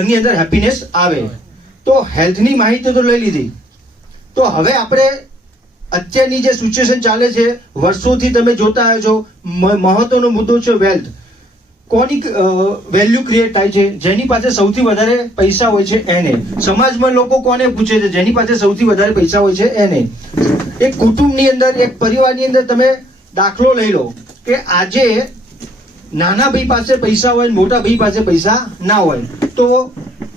એની અંદર હેપીનેસ આવે. તો હેલ્થની માહિતી તો લઈ લીધી. તો હવે આપણે અત્યારની જે સિચ્યુએશન ચાલે છે, વર્ષોથી તમે જોતા આવ્યો છો, મહત્વનો મુદ્દો છે વેલ્થ. કોની વેલ્યુ ક્રિએટ થાય છે? જેની પાસે સૌથી વધારે પૈસા હોય છે એને. સમાજમાં લોકો કોને પૂછે છે? જેની પાસે સૌથી વધારે પૈસા હોય છે એને. એક કુટુંબની અંદર, એક પરિવારની અંદર તમે દાખલો લઈ લો કે આજે નાના ભાઈ પાસે પૈસા હોય, મોટા ભાઈ પાસે પૈસા ના હોય, તો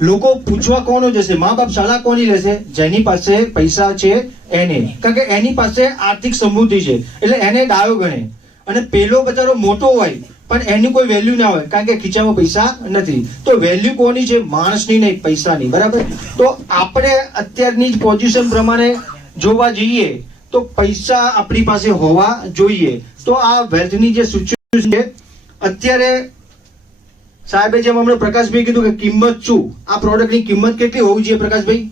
લોકો પૂછવા કોનો જશે? મા બાપ સલાહ કોની લેશે? જેની પાસે પૈસા છે એને. કારણ કે એની પાસે આર્થિક સમૃદ્ધિ છે એટલે એને ડાયો ગણે. અને પેલો બચારો મોટો હોય પણ એની કોઈ વેલ્યુ ના હોય કારણ કે ખીચામાં પૈસા નથી. તો વેલ્યુ કોની છે? માણસની નહીં, પૈસાની. બરાબર? તો આપણે અત્યારની જ પોઝિશન પ્રમાણે જોવા જઈએ તો પૈસા આપણી પાસે હોવા જોઈએ. તો આ વેલ્થની જે સિચ્યુએશન છે અત્યારે, સાહેબે જેમ હમણાં પ્રકાશભાઈ કીધું કે કિંમત શું, આ પ્રોડક્ટની કિંમત કેટલી હોવી જોઈએ પ્રકાશભાઈ?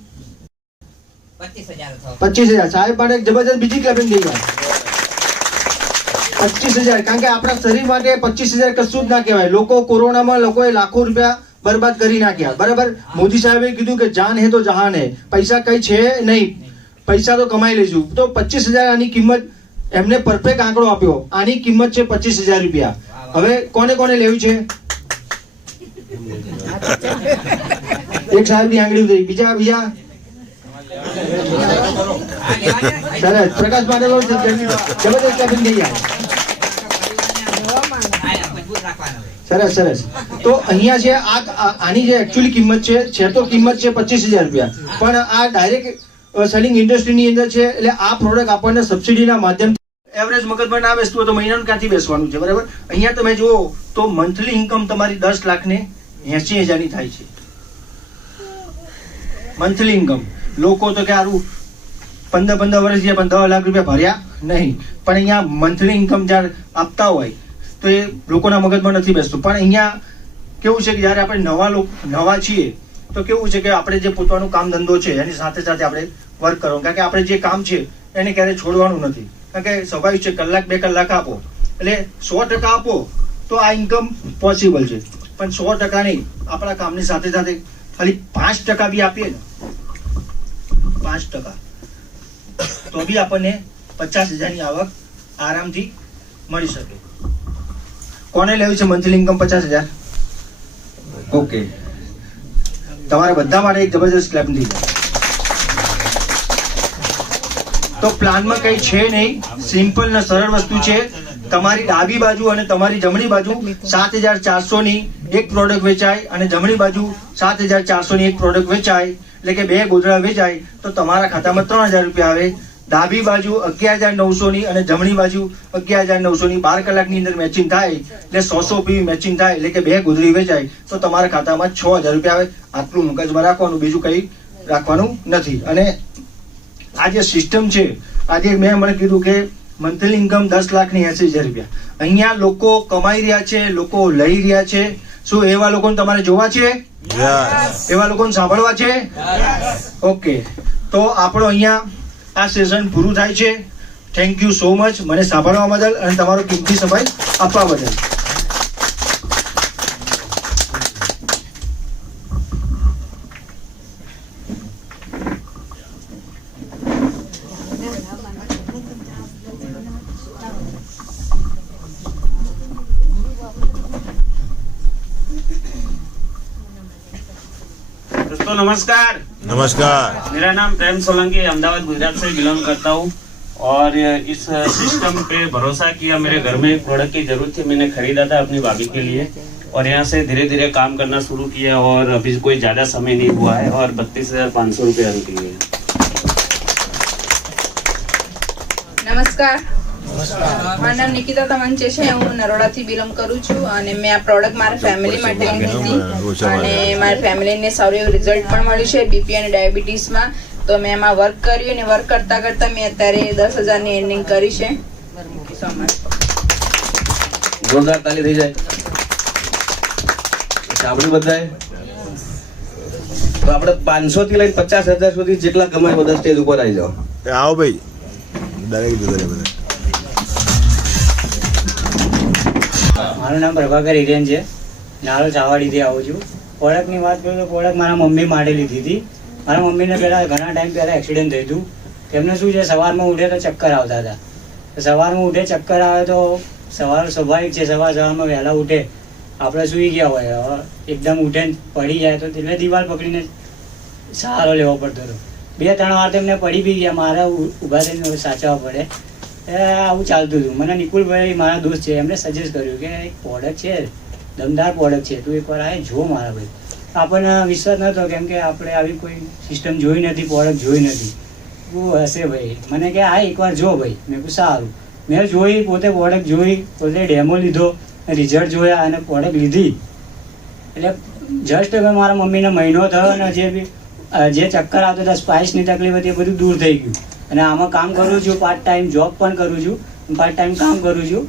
25,000. સાહેબ માટે જબરદસ્ત બીજી ક્લેપિંગ થઈ ગયા. 25,000. કારણ કે આપણા શરીર માટે 25,000 કશું જ ના કહેવાય. લોકો કોરોનામાં લોકોએ લાખો રૂપિયા બરબાદ કરી નાખ્યા. બરાબર? મોદી સાહેબે કીધું કે જાન હે તો જહાન હે. પૈસા કઈ છે નહીં, પૈસા તો કમાઈ લઈશું. તો 25,000 આની કિંમત, એમને પરફેક્ટ આંકડો આપ્યો. આની કિંમત છે 25,000 રૂપિયા. હવે કોને કોને લેવું છે? એક સાહેબ ની આંગળી થઈ. બીજા સરસ. પ્રકાશ માટે જબરદસ્ત કેપિંગ થઈ જાય. સરસ. તો અહીંયા છે આની જે એકચ્યુઅલી કિંમત છે તો કિંમત છે 25,000 રૂપિયા. પણ આ ડાયરેક્ટ સેલિંગ ઇન્ડસ્ટ્રીની અંદર છે એટલે આ પ્રોડક્ટ આપણને સબસિડીના માધ્યમથી એવરેજ મગજમાં ના બેસતું હોય તો મહિનાનું ક્યાંથી બેસવાનું છે? બરાબર? અહીંયા તમે જુઓ તો મંથલી ઇન્કમ તમારી 10,80,000 થાય છે. Monthly income. લોકો તો કે સારું 15 વર્ષ ગયા પણ 10 લાખ રૂપિયા ભર્યા નહીં. પણ અહીંયા મંથલી ઇન્કમ જ્યારે આપતા હોય તો એ લોકોના મગજમાં નથી બેસતું. પણ અહીંયા કેવું છે કે જયારે આપણે નવા છીએ તો કેવું છે કે આપણે જે પોતાનું કામ ધંધો છે એની સાથે સાથે આપણે વર્ક કરવાનું. કારણ કે આપણે જે કામ છે એને ક્યારેય છોડવાનું નથી. કારણ કે સ્વાભાવિક છે, કલાક 2 કલાક આપો એટલે 100% આપો તો આ ઇન્કમ પોસિબલ છે. પણ 100% નહીં, આપણા કામની સાથે સાથે ખાલી 5% બી આપીએ ને, 5% તો બી આપણને 50,000 ની આવક આરામથી મળી શકે. કોને લેવી છે મંથલી ઇન્કમ 50,000? ઓકે, તમારા બધા માટે એક જબરદસ્ત ક્લેપ થઈ જાય. તો પ્લાનમાં કઈ છે નહીં, સિમ્પલ ને સરળ વસ્તુ છે. તમારી ડાબી બાજુ અને તમારી જમણી બાજુ 7,400 ની એક પ્રોડક્ટ વેચાય અને જમણી બાજુ 7,400 ની એક પ્રોડક્ટ વેચાય, એટલે કે 2 ગોદડા વેચાય તો તમારા ખાતામાં 3,000 રૂપિયા આવે. ડાબી બાજુ 11,900 ની અને જમણી બાજુ 11,900 ની 12 કલાકની અંદર મેચિંગ થાય એટલે 100 પીવી મેચિંગ થાય એટલે કે 2 ગોદડી વેચાય તો તમારા ખાતામાં 6,000 રૂપિયા આવે. આટલું મગજમાં રાખવાનું, બીજું કઈ રાખવાનું નથી. અને આ જે સિસ્ટમ છે, આજે મેં મને કીધું કે મંથલી ઇન્કમ 10,80,000 રૂપિયા અહીંયા લોકો કમાઈ રહ્યા છે, લોકો લઈ રહ્યા છે. શું એવા લોકોને તમારે જોવા છે? એવા લોકોને સાંભળવા છે? ઓકે, તો આપણો અહીંયા આ સેશન પૂરું થાય છે. થેન્ક યુ સો મચ મને સાંભળવા બદલ અને તમારો કિંમતી સમય આપવા બદલ. दोस्तों नमस्कार. मेरा नाम प्रेम सोलंकी, अहमदाबाद गुजरात से बिलोंग करता हूँ और इस सिस्टम पे भरोसा किया. मेरे घर में एक प्रोडक्ट की जरूरत थी, मैंने खरीदा था अपनी भाभी के लिए और यहाँ से धीरे धीरे काम करना शुरू किया और अभी कोई ज़्यादा समय नहीं हुआ है और 32,500 रुपये अर्न किए. નમસ્કાર, મારું નામ નિકિતા તમંચે છે. હું નરોડાથી બિલોંગ કરું છું અને મેં આ પ્રોડક્ટ મારા ફેમિલી માટે લીધી અને મારી ફેમિલીને સારું એવું રિઝલ્ટ પણ મળ્યું છે બીપી અને ડાયાબિટીસમાં. તો મેં એમાં વર્ક કર્યું અને વર્ક કરતા કરતા મેં અત્યારે 10,000 ની એર્નિંગ કરી છે. Thank you so much. જોરદાર તાલી થઈ જાય. સાંભળ્યું બધાએ? તો આપણે 500 થી લઈને 50,000 સુધી જેટલા કમાય બધા સ્ટેજ ઉપર આવી જાઓ. આવો ભાઈ, બધા. મારું નામ પ્રભાકર હિરેન છે. નારોલ ચાવાડીથી આવું છું પ્રોડક્ટની વાત કરું તો પ્રોડક્ટ મારા મમ્મી માટે લીધી હતી. મારા મમ્મીને પહેલાં ઘણા ટાઈમ પહેલાં એક્સિડન્ટ થયું હતું. એમને શું છે, સવારમાં ઉઠે તો ચક્કર આવતા હતા. સવારમાં ઉઠે ચક્કર આવે તો સવાર સ્વાભાવિક છે, સવારમાં વહેલા ઉઠે આપણે સૂઈ ગયા હોય, એકદમ ઉઠે પડી જાય તો એટલે દિવાલ પકડીને સહારો લેવો પડતો હતો. 2-3 વાર તેમને પડી બી ગયા, મારે ઊભા થઈને સાચવવા પડે. આવું ચાલતું હતું. મને નિકુલભાઈ મારા દોસ્ત છે, એમને સજેસ્ટ કર્યું કે એક પ્રોડક્ટ છે, દમદાર પ્રોડક્ટ છે, તું એકવાર આ જો મારા ભાઈ. આપણને વિશ્વાસ નહોતો કેમ કે આપણે આવી કોઈ સિસ્ટમ જોઈ નથી, પ્રોડક્ટ જોઈ નથી. તું હશે ભાઈ, મને કે આ એકવાર જો ભાઈ. મેં કહ્યું સારું. મેં જોઈ, પોતે પ્રોડક્ટ જોઈ, પોતે ડેમો લીધો, રિઝલ્ટ જોયા અને પ્રોડક્ટ લીધી. એટલે જસ્ટ મારા મમ્મીને મહિનો થયો અને જે ચક્કર આવતા હતા, સ્પાઇસની તકલીફ હતી, એ બધું દૂર થઈ ગયું. અને આમાં કામ કરું છું, પાર્ટ ટાઈમ જોબ પણ કરું છું, પાર્ટ ટાઈમ કામ કરું છું.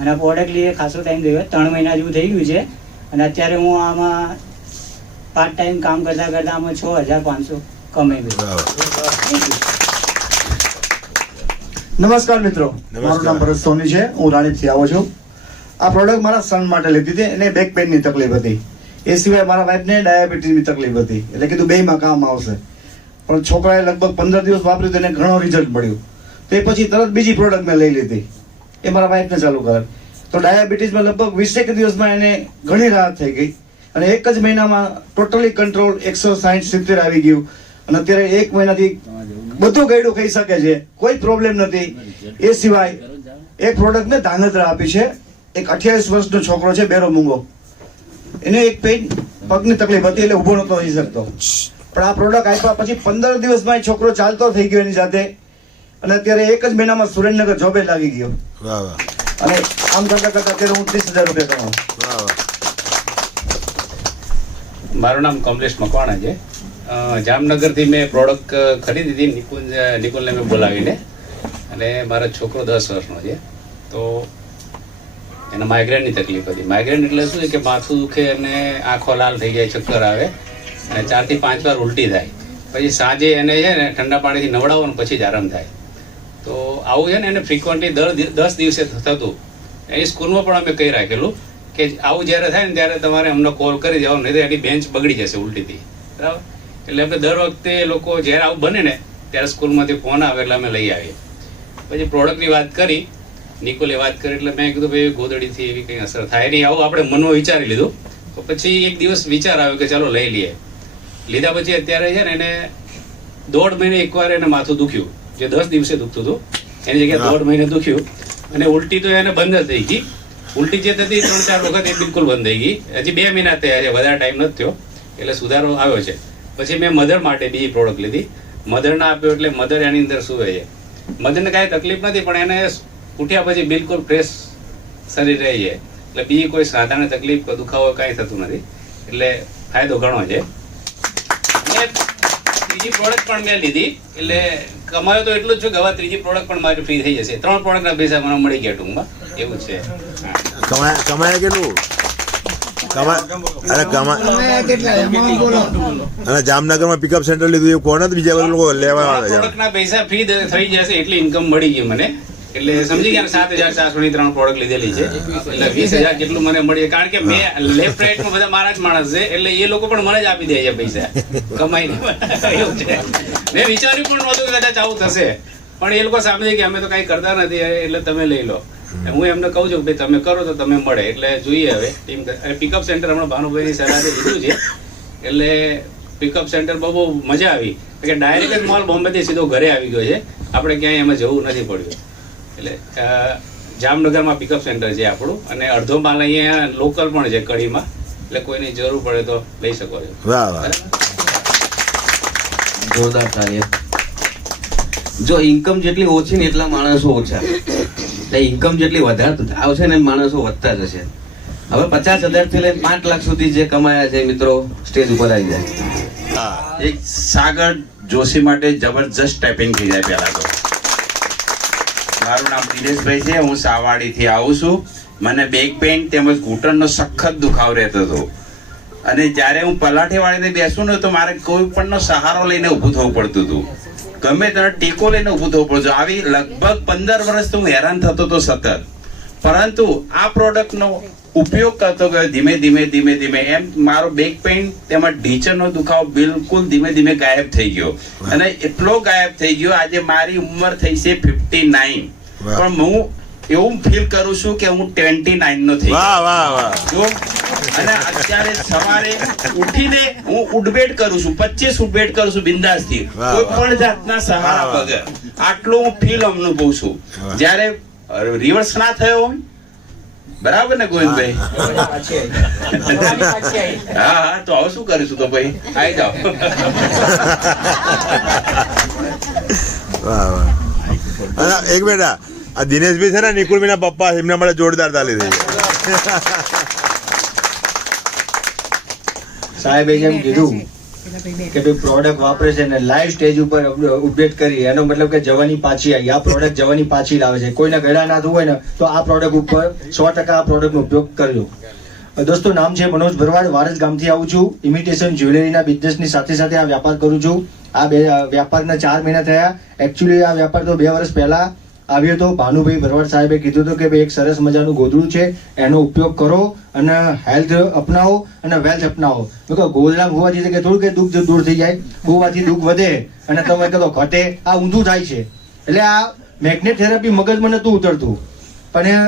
અને પ્રોડક્ટ લઈએ ખાસો ટાઈમ થયો, 3 મહિના જેવું થઈ ગયું છે. અને અત્યારે હું આમાં પાર્ટ ટાઈમ કામ કરતાં આમાં 6,500 કમાઈ ગયો. નમસ્કાર મિત્રો, મારું નામ ભરત સોની છે, હું રાણીપથી આવું છું. આ પ્રોડક્ટ મારા સન માટે લીધી હતી. એને બેક પેઇનની તકલીફ હતી. એ સિવાય મારા વાઈફને ડાયાબિટીસની તકલીફ હતી. એટલે કીધું બેયમાં કામ આવશે. પણ છોકરાએ લગભગ 15 દિવસ વાપર્યું તો એને ઘણો રિઝલ્ટ મળ્યું. તે પછી તરત બીજી પ્રોડક્ટ મેં લઈ લીધી. એ મારા વાઈફને ચાલુ કરે તો ડાયાબિટીસમાં લગભગ 20 દિવસમાં એને ઘણી રાહત થઈ ગઈ. અને 1 જ મહિનામાં ટોટલી કંટ્રોલ 160-70 આવી ગયું. અને અત્યારે 1 મહિનાથી બધું ગયડું ખાઈ શકે છે, કોઈ પ્રોબ્લેમ નથી. એ સિવાય એક પ્રોડક્ટ મેં ધાંગધ્રા આપી છે. એક 28 વર્ષનો છોકરો છે, બેરો મૂંગો. એને એક પેઇન પગની તકલીફ હતી, એટલે ઊભો નતો થઈ શકતો. પણ આ પ્રોડક્ટ આપ્યા પછી 15 દિવસમાં એ છોકરો ચાલતો થઈ ગયો એની સાથે. અને અત્યારે 1 જ મહિનામાં સુરેન્દ્રનગર જોબે લાગી ગયો. અને આમ કરતા કરતા અત્યારે હું 30,000 રૂપિયા કમાઉં. મારું નામ કમલેશ મકવાણા છે. જામનગરથી મેં પ્રોડક્ટ ખરીદી હતી નિકુલને મેં બોલાવીને. અને મારો છોકરો 10 વર્ષનો છે. તો એને માઇગ્રેનની તકલીફ હતી. માઇગ્રેન એટલે શું છે કે માથું દુખે અને આંખો લાલ થઈ જાય, ચક્કર આવે અને 4 થી 5 વાર ઉલટી થાય. પછી સાંજે એને છે ને ઠંડા પાણીથી નવડાવો ને પછી જ આરામ થાય. તો આવું છે ને એને ફ્રિકવન્ટલી 10 દિવસે થતું. એની સ્કૂલમાં પણ અમે કહી રાખેલું કે આવું જ્યારે થાય ને ત્યારે તમારે અમને કોલ કરી દેવાનું, નહીં તો એની બેન્ચ બગડી જશે ઉલટીથી. બરાબર? એટલે આપણે દર વખતે લોકો જ્યારે આવું બને ને ત્યારે સ્કૂલમાંથી ફોન આવે એટલે અમે લઈ આવીએ. પછી પ્રોડક્ટની વાત કરી, નિકોલે વાત કરી એટલે મેં કીધું ભાઈ ગોદડીથી એવી કંઈ અસર થાય નહીં, આવું આપણે મનમાં વિચારી લીધું. તો પછી એક દિવસ વિચાર આવ્યો કે ચાલો લઈ લઈએ. લીધા પછી અત્યારે છે ને એને 1.5 મહિને એકવાર એને માથું દુખ્યું, જે 10 દિવસે દુખતું હતું એની જગ્યાએ 1.5 મહિને દુખ્યું. અને ઉલટી તો એને બંધ જ થઈ ગઈ. ઉલટી જે થતી 3-4 વખત એ બિલકુલ બંધ થઈ ગઈ. હજી 2 મહિના થયા છે, વધારે ટાઈમ નથી થયો, એટલે સુધારો આવ્યો છે. પછી મેં મધર માટે બીજી પ્રોડક્ટ લીધી. મધરના આપ્યો એટલે મધર એની અંદર સુવે છે. મધરને કાંઈ તકલીફ નથી, પણ એને ઉઠ્યા પછી બિલકુલ ફ્રેશ શરીર રહે છે. એટલે બીજી કોઈ સાધારણ તકલીફ દુખાવો કાંઈ થતું નથી, એટલે ફાયદો ઘણો છે. અને ત્રીજી પ્રોડક્ટ પણ મેં લીધી, એટલે કમાયો તો એટલું જ છું કે હવે ત્રીજી પ્રોડક્ટ પણ મારી ફ્રી થઈ જશે. 3 પ્રોડક્ટના પૈસા મને મળી ગયા ટૂંકમાં, એવું છે. કમાયા કેટલું? અને જામનગરમાં પિકઅપ સેન્ટર લીધું એ કોને બીજા બધા લોકો લેવા આવે છે? પ્રોડક્ટના પૈસા ફ્રી થઈ જશે એટલી ઇન્કમ મળી ગઈ મને. એટલે સમજી ગયા 7,400 3 પ્રોડક્ટ લીધેલી છે. એટલે 20,000 જેટલું મને મળી. કારણ કે મેં લેફ્ટ રાઈટમાં બધા મારા જ માણસ છે, એટલે એ લોકો પણ મને જ આપી દે છે પૈસા કમાઈને. એવું છે. મેં વિચાર્યું પણ નહોતું કે કદાચ આવું થશે, પણ એ લોકો સામે કે અમે તો કાંઈ કરતા નથી, એટલે તમે લઈ લો. હું એમને કહું છું કે ભાઈ તમે કરો તો તમે મળે. એટલે જોઈએ હવે ટીમ. અને પિકઅપ સેન્ટર હમણાં ભાનુભાઈની સલાહથી લીધું છે, એટલે પિકઅપ સેન્ટર બહુ મજા આવી કે ડાયરેક્ટ જ માલ બોમ્બેથી સીધો ઘરે આવી ગયો છે. આપણે ક્યાંય એમાં જવું નથી પડ્યું. એટલે જામનગરમાં પિકઅપ સેન્ટર છે આપણું, અને અડધો માલ અહીંયા લોકલ પણ છે કડીમાં, એટલે કોઈની જરૂર પડે તો લઈ શકો છો. જોરદાર કાર્ય. જો ઇન્કમ જેટલી ઓછી ને એટલા માણસો ઓછા, એટલે ઇન્કમ જેટલી વધારે આવશે ને માણસો વધતા જશે. હવે 50,000 થી લઈને 5 લાખ સુધી જે કમાયા છે મિત્રો સ્ટેજ ઉપર આવી જાય. એક સાગર જોશી માટે જબરજસ્ત ટાઈપિંગ થઈ જાય. પહેલા તો મારું નામ દિનેશભાઈ છે, હું સાવાડીથી આવું છું. મને બેક પેઇન તેમજ ઘૂંટણનો સખત દુખાવ રહેતો હતો, અને જ્યારે હું પલાઠી વાળીને બેસું ને તો મારે કોઈ પણનો સહારો લઈને ઊભું થવું પડતું હતું. ગમે ત્યારે ટેકો લઈને ઊભું થવું પડતું. આવી લગભગ 15 વર્ષથી હું હેરાન થતો હતો સતત. પરંતુ આ પ્રોડક્ટનો ઉપયોગ કરતો ગયો ધીમે ધીમે એમ મારો બેક પેઇન તેમજ ઢીંચણનો દુખાવો બિલકુલ ધીમે ધીમે ગાયબ થઈ ગયો અને એટલો ગાયબ થઈ ગયો આજે મારી ઉંમર થઈ છે 59 પણ હું એવું ફીલ કરું છું કે હું 29 નો થઈ ગયો જો અને અત્યારે સવારે ઉઠીને હું ઉઠબેટ કરું છું 25 ઉઠબેટ કરું છું બિંદાસથી કોઈ પણ જાતના સહારા વગર આટલું હું ફીલ અનુભવું છું જ્યારે રિવર્સ ના થયો હોય બરાબર ને ગોવિંદભાઈ હા તો હવે શું કરીશું તો ભાઈ આવી જાઓ એક બેટા આ દિનેશભાઈ છે ને નિકુલભાઈના પપ્પા એમના માટે જોરદાર તાલી થઈ સાહેબે જેમ કીધું કે ભાઈ પ્રોડક્ટ વાપરે છે ને લાઈવ સ્ટેજ ઉપર અપડેટ કરી એનો મતલબ કે જવાની પાછી આવી આ પ્રોડક્ટ જવાની પાછી લાવે છે કોઈને ગળા ના થવું હોય ને તો આ પ્રોડક્ટ ઉપર 100% આ પ્રોડક્ટનો ઉપયોગ કરજો દોસ્તો નામ છે મનોજ ભરવાડ વારસ ગામથી આવું છું ઇમિટેશન જ્વેલરીના બિઝનેસની સાથે સાથે આ વ્યાપાર કરું છું આ વ્યાપારના 4 મહિના થયા એકચ્યુઅલી આ વ્યાપાર તો 2 વર્ષ પહેલા આવ્યો હતો ભાનુભાઈ ભરવાડ સાહેબે કીધું હતું કે ભાઈ એક સરસ મજાનું ગોદડું છે એનો ઉપયોગ કરો અને હેલ્થ અપનાવો અને વેલ્થ અપનાવો ગોદડા હોવાથી કે થોડું કે દુઃખ દૂર થઈ જાય હોવાથી દુઃખ વધે અને તમે કહો ઘટે આ ઊંધું થાય છે એટલે આ મેગ્નેટ થેરાપી મગજમાં નહોતું ઉતરતું પણ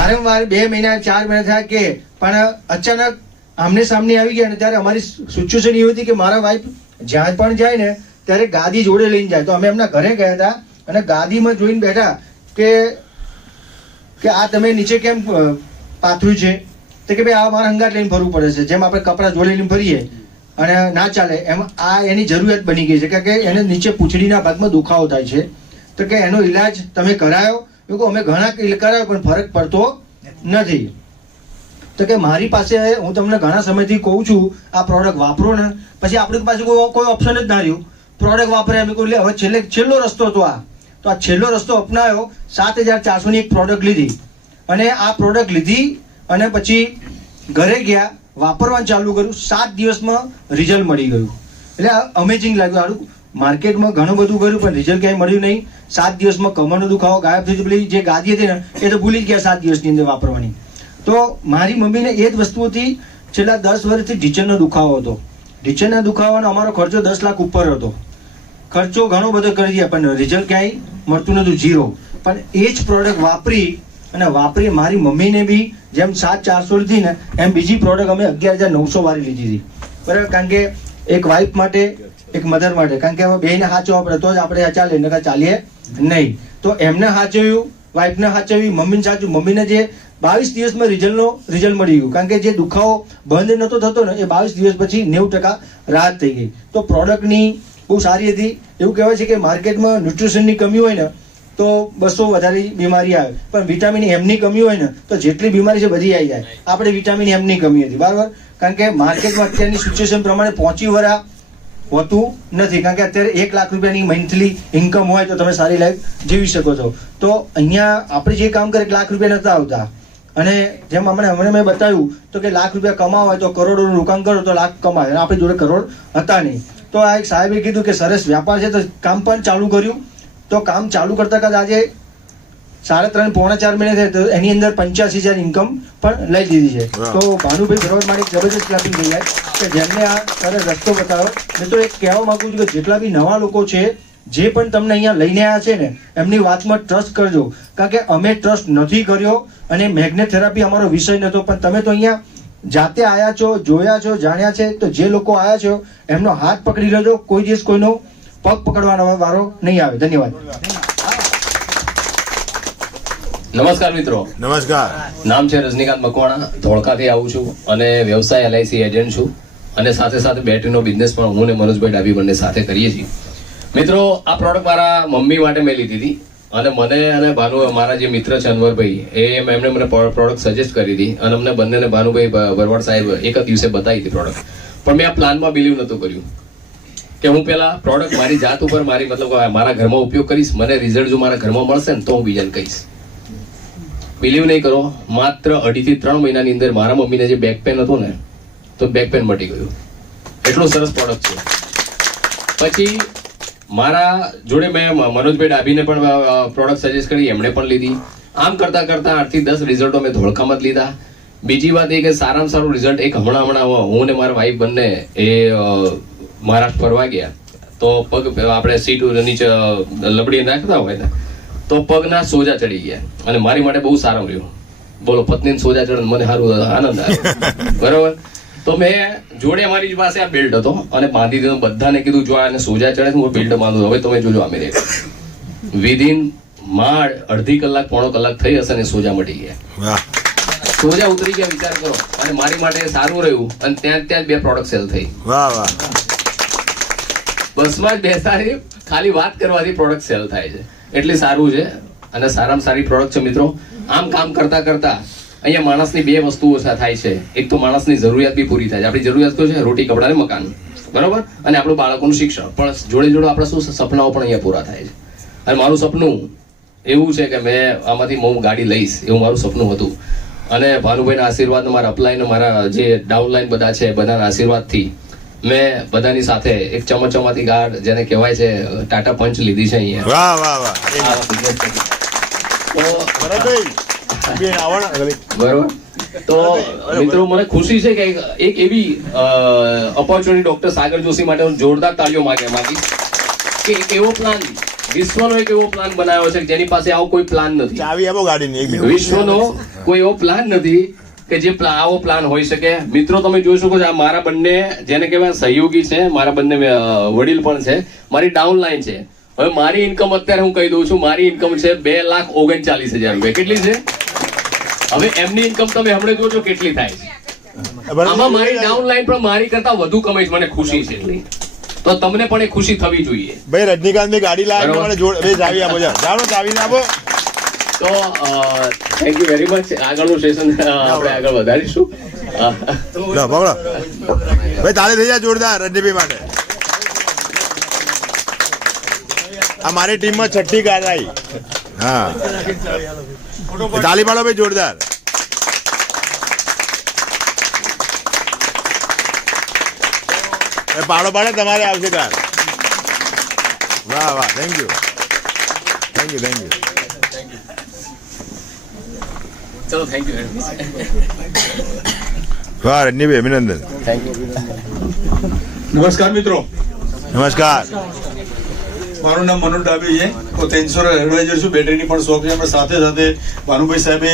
વારંવાર 2 મહિના 4 મહિના થયા કે પણ અચાનક આમને સામને આવી ગયા અને ત્યારે અમારી સિચ્યુએશન એવી હતી કે મારા વાઈફ જ્યાં પણ જાય ને ત્યારે ગાદી જોડે લઈને જાય તો અમે એમના ઘરે ગયા હતા અને ગાદીમાં જોઈને બેઠા કે આ તમે નીચે કેમ પાથર્યું છે તો કે ભાઈ આ મારા હંગાટ લઈને ફરવું પડે છે જેમ આપણે કપડાં જોડે લઈને ફરીએ અને ના ચાલે એમ આ એની જરૂરિયાત બની ગઈ છે કારણ કે એને નીચે પૂંછડીના ભાગમાં દુખાવો થાય છે તો કે એનો ઈલાજ તમે કરાયો અમે ઘણા કરાયો પણ ફરક પડતો નથી તો કે મારી પાસે હું તમને ઘણા સમયથી કહું છું આ પ્રોડક્ટ વાપરો ને પછી આપણી પાસે કોઈ ઓપ્શન જ ના રહ્યું પ્રોડક્ટ વાપરે અમે કહ્યું હવે છેલ્લો રસ્તો હતો આ તો આ છેલ્લો રસ્તો અપનાવ્યો 7400 ની એક પ્રોડક્ટ લીધી અને આ પ્રોડક્ટ લીધી અને પછી ઘરે ગયા વાપરવાનું ચાલુ કર્યું 7 દિવસમાં રિઝલ્ટ મળી ગયું એટલે અમેઝિંગ લાગ્યું સારું માર્કેટમાં ઘણું બધું કર્યું પણ રિઝલ્ટ ક્યાંય મળ્યું નહીં 7 દિવસમાં કમરનો દુખાવો ગાયબ થઈ ગયો પેલી જે ગાદી હતી ને એ તો ભૂલી જ ગયા 7 દિવસની અંદર વાપરવાની તો મારી મમ્મીને એ જ વસ્તુથી છેલ્લા 10 વર્ષથી ઢીંચણનો દુખાવો હતો ઢીંચણના દુખાવાનો અમારો ખર્ચો 10 લાખ ઉપર હતો ખર્ચો ઘણો બધો કરી દીધા પણ રિઝલ્ટ ક્યાંય મળતું નતું 0 પણ એ જ પ્રોડક્ટ વાપરી મારી મમ્મીને બી જેમ 7400 લીધી ને એમ બીજી પ્રોડક્ટ અમે 11900 વાળી લીધી હતી બરાબર કારણ કે એક વાઇફ માટે એક મધર માટે કારણ કે હવે બેયને સાચવવા પડે તો જ આપણે ચાલે નકર ચાલીએ નહીં તો એમને સાચવ્યું વાઇફને સાચવી મમ્મીને સાચવ્યું મમ્મીને જે 22 દિવસમાં રિઝલ્ટ મળી ગયું કારણ કે જે દુખાવો બંધ નતો થતો ને એ 22 દિવસ પછી 90% રાહત થઈ ગઈ તો પ્રોડક્ટની બહુ સારી હતી એવું કહેવાય છે કે માર્કેટમાં ન્યુટ્રિશનની કમી હોય ને તો 200 વધારે બીમારી આવે પણ વિટામિન એમની કમી હોય ને તો જેટલી બીમારી છે બધી આવી જાય આપણે વિટામિન એમની કમી હતી બરાબર કારણ કે માર્કેટમાં અત્યારની સિચ્યુએશન પ્રમાણે પહોંચી વરા હોતું નથી કારણ કે અત્યારે 1 લાખ રૂપિયાની મંથલી ઇન્કમ હોય તો તમે સારી લાઈફ જીવી શકો છો તો અહીંયા આપણે જે કામ કરે 1 લાખ રૂપિયા નતા આવતા અને જેમ હમણાં મેં બતાવ્યું તો કે લાખ રૂપિયા કમાવા હોય તો કરોડોનું રોકાણ કરો તો લાખ કમાય અને આપણી જોડે કરોડ હતા નહીં તો આ એક સાહેબે કીધું કે સરસ વ્યાપાર છે તો કામ પણ ચાલુ કર્યું તો કામ ચાલુ કરતા કરતા આજે 3.5 પોણા 4 મહિને થાય તો એની અંદર 85,000 ઇન્કમ પણ લઈ લીધી છે તો ભાનુભાઈ ભરવાડ માટે જબરદસ્ત ક્લાપિંગ થઈ જાય કે જેમને આ સરસ રસ્તો બતાવ્યો મેં તો એક કહેવા માંગુ છું કે જેટલા બી નવા લોકો છે જે પણ તમને અહીંયા લઈને આવ્યા છે ને એમની વાતમાં ટ્રસ્ટ કરજો કારણ કે અમે ટ્રસ્ટ નથી કર્યો અને મેગ્નેટ થેરાપી અમારો વિષય નહોતો પણ તમે તો અહીંયા જાતે આયા છો જોયા છો જાણ્યા છે તો જે લોકો આયા છો એમનો હાથ પકડી લેજો કોઈ દિવસ કોઈનો પગ પકડવાનો વારો નહીં આવે ધન્યવાદ નમસ્કાર મિત્રો નમસ્કાર નામ છે રજનીકાંત મકવાણા ધોળકાથી આવું છું અને વ્યવસાય LIC એજન્ટ છું અને સાથે સાથે બેટરીનો બિઝનેસ પણ હું ને મનોજભાઈ ડાબી બંને સાથે કરીએ છીએ મિત્રો આ પ્રોડક્ટ મારા મમ્મી માટે મેં લીધી હતી અને મને અને ભાનુ મારા જે મિત્ર છે અનવરભાઈ એમણે મને પ્રોડક્ટ સજેસ્ટ કરી હતી અને અમને બંનેને ભાનુભાઈ ભરવાડ સાહેબ એક જ દિવસે બતાવી હતી પ્રોડક્ટ પણ મેં આ પ્લાનમાં બિલીવ નહોતું કર્યું કે હું પેલા પ્રોડક્ટ મારી જાત ઉપર મારી મતલબ મારા ઘરમાં ઉપયોગ કરીશ મને રિઝલ્ટ જો મારા ઘરમાં મળશે ને તો હું બીજાને કહીશ બિલીવ નહીં કરો માત્ર 2.5 થી 3 મહિનાની અંદર મારા મમ્મીને જે બેક પેન હતું ને તો બેક પેન મટી ગયું એટલું સરસ પ્રોડક્ટ છે પછી મારા જોડે મેં મનોજભાઈ ડાબીને પણ પ્રોડક્ટ સજેસ્ટ કરી એમણે પણ લીધી આમ કરતા કરતા 8 થી 10 રિઝલ્ટો મેં ધોળકામાં જ લીધા બીજી વાત એ કે સારામાં સારું રિઝલ્ટ એક હમણાં હું ને મારા વાઈફ બંને એ મહારાષ્ટ્ર ફરવા ગયા તો પગ આપણે સીટ નીચે લબડી નાખતા હોય ને તો પગના સોજા ચડી ગયા અને મારી માટે બહુ સારું રહ્યું. બોલો, પત્નીને સોજા ચડે મને સારું આનંદ આવ્યો. બરોબર. તો મેં જોડે મારી પાસે આ બેલ્ટ હતો અને બાંધી દીધો. બધાને કીધું જો આને સોજા ચડે હું બેલ્ટ બાંધું. હવે તમે જોજો અમે વિધિન માં અડધી કલાક પોણો કલાક થઈ હશે ને સોજા મટી ગયા. સોજા ઉતરી ગયા, વિચાર કરો. અને મારી માટે સારું રહ્યું અને ત્યાં જ 2 પ્રોડક્ટ સેલ થઈ. વાહ વાહ. બસમાં જ બેસાડી ખાલી વાત કરવાથી પ્રોડક્ટ સેલ થાય છે. એટલે સારું છે અને સારામાં સારી પ્રોડક્ટ છે મિત્રો. આમ કામ કરતા કરતા અહીંયા માણસની 2 વસ્તુઓ થાય છે. એક તો માણસની જરૂરિયાત બી પૂરી થાય છે. આપણી જરૂરિયાત તો છે રોટી, કપડા અને મકાન, બરોબર, અને આપણું બાળકોનું શિક્ષણ. પણ જોડે જોડે આપણા શું સપનાઓ પણ અહીંયા પૂરા થાય છે. અને મારું સપનું એવું છે કે મેં આમાંથી હું ગાડી લઈશ એવું મારું સપનું હતું. અને ભાનુભાઈના આશીર્વાદ, મારા અપલાઈન, મારા જે ડાઉનલાઈન બધા છે બધાના આશીર્વાદથી મેં બધાની સાથે એક ચમચમાંથી ગાડ જેને કહેવાય છે ટાટા પંચ લીધી છે અહીંયા. વાહ વાહ વાહ. બરોબર. તો મિત્રો મને ખુશી છે કે એક એવી ઓપોર્ચ્યુનિટી ડોક્ટર સાગર જોશી માટે હું જોરદાર તાળીઓ માંગીશ કે એક એવો પ્લાન, વિશ્વનો એક એવો પ્લાન બનાવ્યો છે જેની પાસે આવો કોઈ પ્લાન નથી. ચાવી આપો ગાડીની. વિશ્વનો કોઈ એવો પ્લાન નથી કે જે આવો પ્લાન હોઈ શકે. મિત્રો તમે જોઈ શકો છો આ મારા બંને જેને કહેવાય સહયોગી છે, મારા બંને વડીલ પણ છે, મારી ડાઉનલાઈન છે. હવે મારી ઇન્કમ અત્યારે હું કહી દઉં છું, મારી ઇન્કમ છે 2,39,000 રૂપિયા. કેટલી છે? હવે એમની ઇન્કમ તમે હમણાં જોજો કેટલી થાય છે. આમાં મારી ડાઉનલાઈન પણ મારી કરતા વધુ કમાઈ છે. મને ખુશી છે એટલી. તો તમને પણ એ ખુશી થવી જોઈએ. ભાઈ રજનીકાંત ની ગાડી લાવી મને જોડ બે ચાવી આપો. જાઓ ચાવી આપો. તો થેન્ક યુ વેરી મચ. આગળનું સેશન આપણે આગળ વધારીશું. લો પકડો ભાઈ, તાળી થઈ જાય જોરદાર રજનીભાઈ માટે. આ મારી ટીમમાં 6ઠ્ઠી કાર આવી. હા, તાળી પાડો ભાઈ જોરદાર. પાડો પાડે તમારે આવશે કાર. વાહ વાહ, thank you thank you thank you. ચલો, થેન્ક યુ વેરી મચ. વાહ રજનીભાઈ, અભિનંદન. Thank you. નમસ્કાર મિત્રો. નમસ્કાર. મારું નામ મનોજ ડાબી છે. હું ઇન્સ્યોરન્સ એડવાઇઝર છું. બેટરીની પણ શોખ છે. આપણે સાથે સાથે ભાનુભાઈ સાહેબે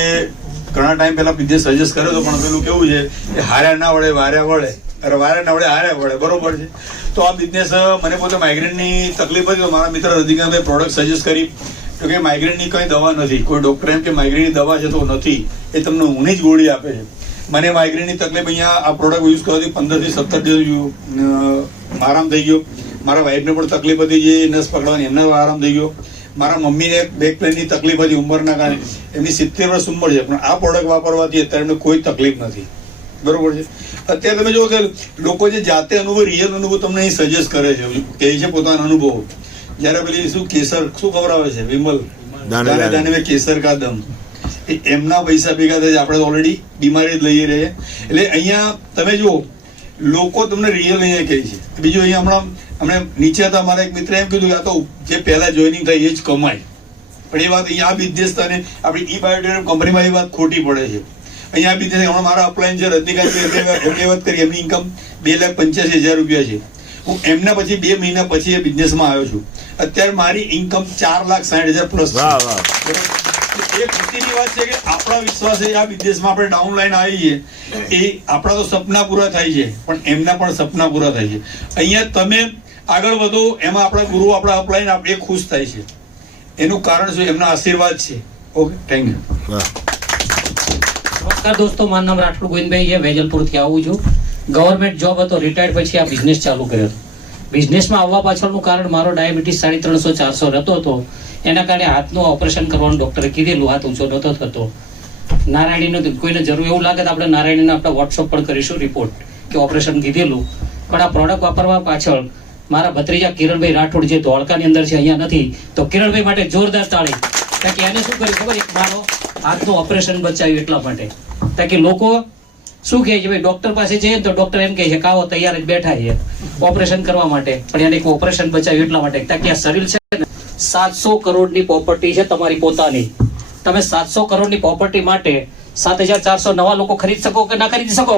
ઘણા ટાઈમ પહેલા બિઝનેસ સજેસ્ટ કર્યો હતો, પણ પેલું કેવું છે કે હાર્યા ના વળે વાર્યા વળે, અરે વાર્યા ના વળે હાર્યા વળે, બરોબર છે. તો આ બિઝનેસ મને પોતે માઇગ્રેનની તકલીફ હતી તો મારા મિત્ર રજનીકાંતભાઈ પ્રોડક્ટ સજેસ્ટ કરી તો કે માઇગ્રેનની કંઈ દવા નથી. કોઈ ડોક્ટર એમ કે માઇગ્રેનની દવા છે તો નથી, એ તમને ઊની જ ગોળી આપે છે. મને માઇગ્રેનની તકલીફ અહીંયા આ પ્રોડક્ટ યુઝ કરવાથી 15 થી 17 દિવસ આરામ થઈ ગયો. મારા વાઈફને પણ તકલીફ હતી, જે નસ પકડવાની, એમને આરામ થઈ ગયો. મારા મમ્મીને બેક પેનની તકલીફ હતી ઉંમરના કારણે, એમની 70 વર્ષ ઉંમર છે, પણ આ પ્રોડક્ટ વાપરવાથી અત્યારે એમને કોઈ તકલીફ નથી. બરોબર છે. અત્યારે તમે જો કે લોકો જે જાતે અનુભવ, રિયલ અનુભવ તમને અહીં સજેસ્ટ કરે છે, કહે છે પોતાના અનુભવ. જયારે પેલી શું કેસર શું ખવડાવે છે, વિમલ દાને દાને કેસર કા દમ, એમના પૈસા ભેગા થાય છે. આપણે તો ઓલરેડી બીમારી જ લઈએ રહીએ. એટલે અહીંયા તમે જુઓ લોકો તમને રિયલ અહીંયા કહે છે. બીજું અહીંયા હમણાં નીચે હતા મારા એક મિત્ર એમ કીધું કે આ તો જે પહેલા જોઈનિંગ થાય એ જ કમાય, પણ એ વાત અહીંયા આ બિઝનેસ અને આપણી ઈ બાયોટેક કંપનીમાં એ વાત ખોટી પડે છે. અહીંયા આ બિઝનેસ હમણાં મારા અપલાઈન છે રજનીકાંત, એમને વાત કરી, એમની ઇન્કમ 2,85,000 રૂપિયા છે. હું એમના પછી 2 મહિના પછી એ બિઝનેસમાં આવ્યો છું. અત્યારે મારી ઇન્કમ 4,60,000 પ્લસ છે. એ ખુશીની વાત છે કે આપણા વિશ્વાસ આ બિઝનેસમાં આપણે ડાઉનલાઈન આવીએ, એ આપણા તો સપના પૂરા થાય છે, પણ એમના પણ સપના પૂરા થાય છે. અહીંયા તમે આગળ વધો, એમાં આપણા ગુરુ, આપણા અપલાઈન એ ખુશ થાય છે. એનું કારણ શું? એમના આશીર્વાદ છે. Okay, thank you. નમસ્કાર દોસ્તો, મારું નામ રાઠોડ ગોવિંદભાઈ છે. વેજલપુરથી આવું છું. ગવર્મેન્ટ જોબ હતો, રિટાયર્ડ પછી આ બિઝનેસ ચાલુ કર્યો. બિઝનેસમાં આવવા પાછળનું કારણ મારો ડાયાબિટીસ 350/400 રહેતો હતો. એના કારણે હાથનું ઓપરેશન કરવાનું ડોક્ટરે કીધેલું, હાથ ઊંચો નહોતો થતો. નારાયણીનો કોઈને જરૂર એવું લાગે તો આપણે નારાયણીને આપણે વોટ્સઅપ પર કરીશું રિપોર્ટ કે ઓપરેશન કીધેલું. પણ આ પ્રોડક્ટ વાપરવા પાછળ મારા ભત્રીજા કિરણભાઈ રાઠોડ જે ધોળકાની અંદર છે, અહીંયા નથી, તો કિરણભાઈ માટે જોરદાર તાળી. કારણ કે એને શું કર્યું ખબર, એક મારો હાથનું ઓપરેશન બચાવ્યું એટલા માટે. કારણ કે લોકો શું કહે છે ભાઈ ડોક્ટર પાસે જઈએ તો ડોક્ટર એમ કહે છે કાવો તૈયાર જ બેઠા છે ઓપરેશન કરવા માટે, પણ એને એક ઓપરેશન બચાવ્યું એટલા માટે. કારણ કે આ શરીર છે ને 700 કરોડની પ્રોપર્ટી છે તમારી પોતાની. તમે 700 કરોડની પ્રોપર્ટી માટે 7,400 નવા લોકો ખરીદ શકો કે ના ખરીદી શકો?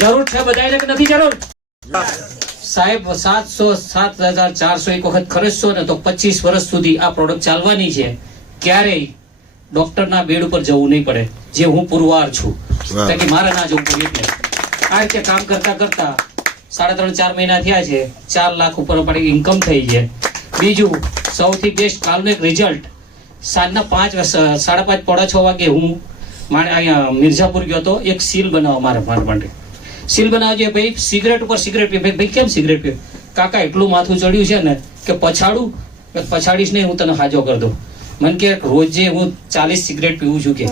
જરૂર છે બધાને કે નથી જરૂર? સાહેબ 7,400 એક વખત ખરીદશો ને તો 25 વર્ષ સુધી આ પ્રોડક્ટ ચાલવાની છે. ક્યારેય ડોક્ટરના બેડ ઉપર જવું નહીં પડે, જે હું પુરવાર છું કે મારે ના જવું પડે. એટલે આ રીતે કામ કરતા કરતા 3.5-4 મહિના થયા છે, 4 લાખ ઉપર ઇન્કમ થઈ છે. બીજું સૌથી બેસ્ટ કાલનું એક રિઝલ્ટ, સાંજના 5:30 પોણા 6 વાગે હું અહીંયા મિર્ઝાપુર ગયો હતો એક સીલ બનાવવા મારા માટે. સીલ બનાવજે ભાઈ, સિગરેટ ઉપર સિગરેટ પીએ. ભાઈ કેમ સિગરેટ પીએ? કાકા એટલું માથું ચડ્યું છે ને કે પછાડીશ નહીં, હું તને હાજો કરી દઉં. મને કે રોજે હું 40 સિગરેટ પીવું છું કે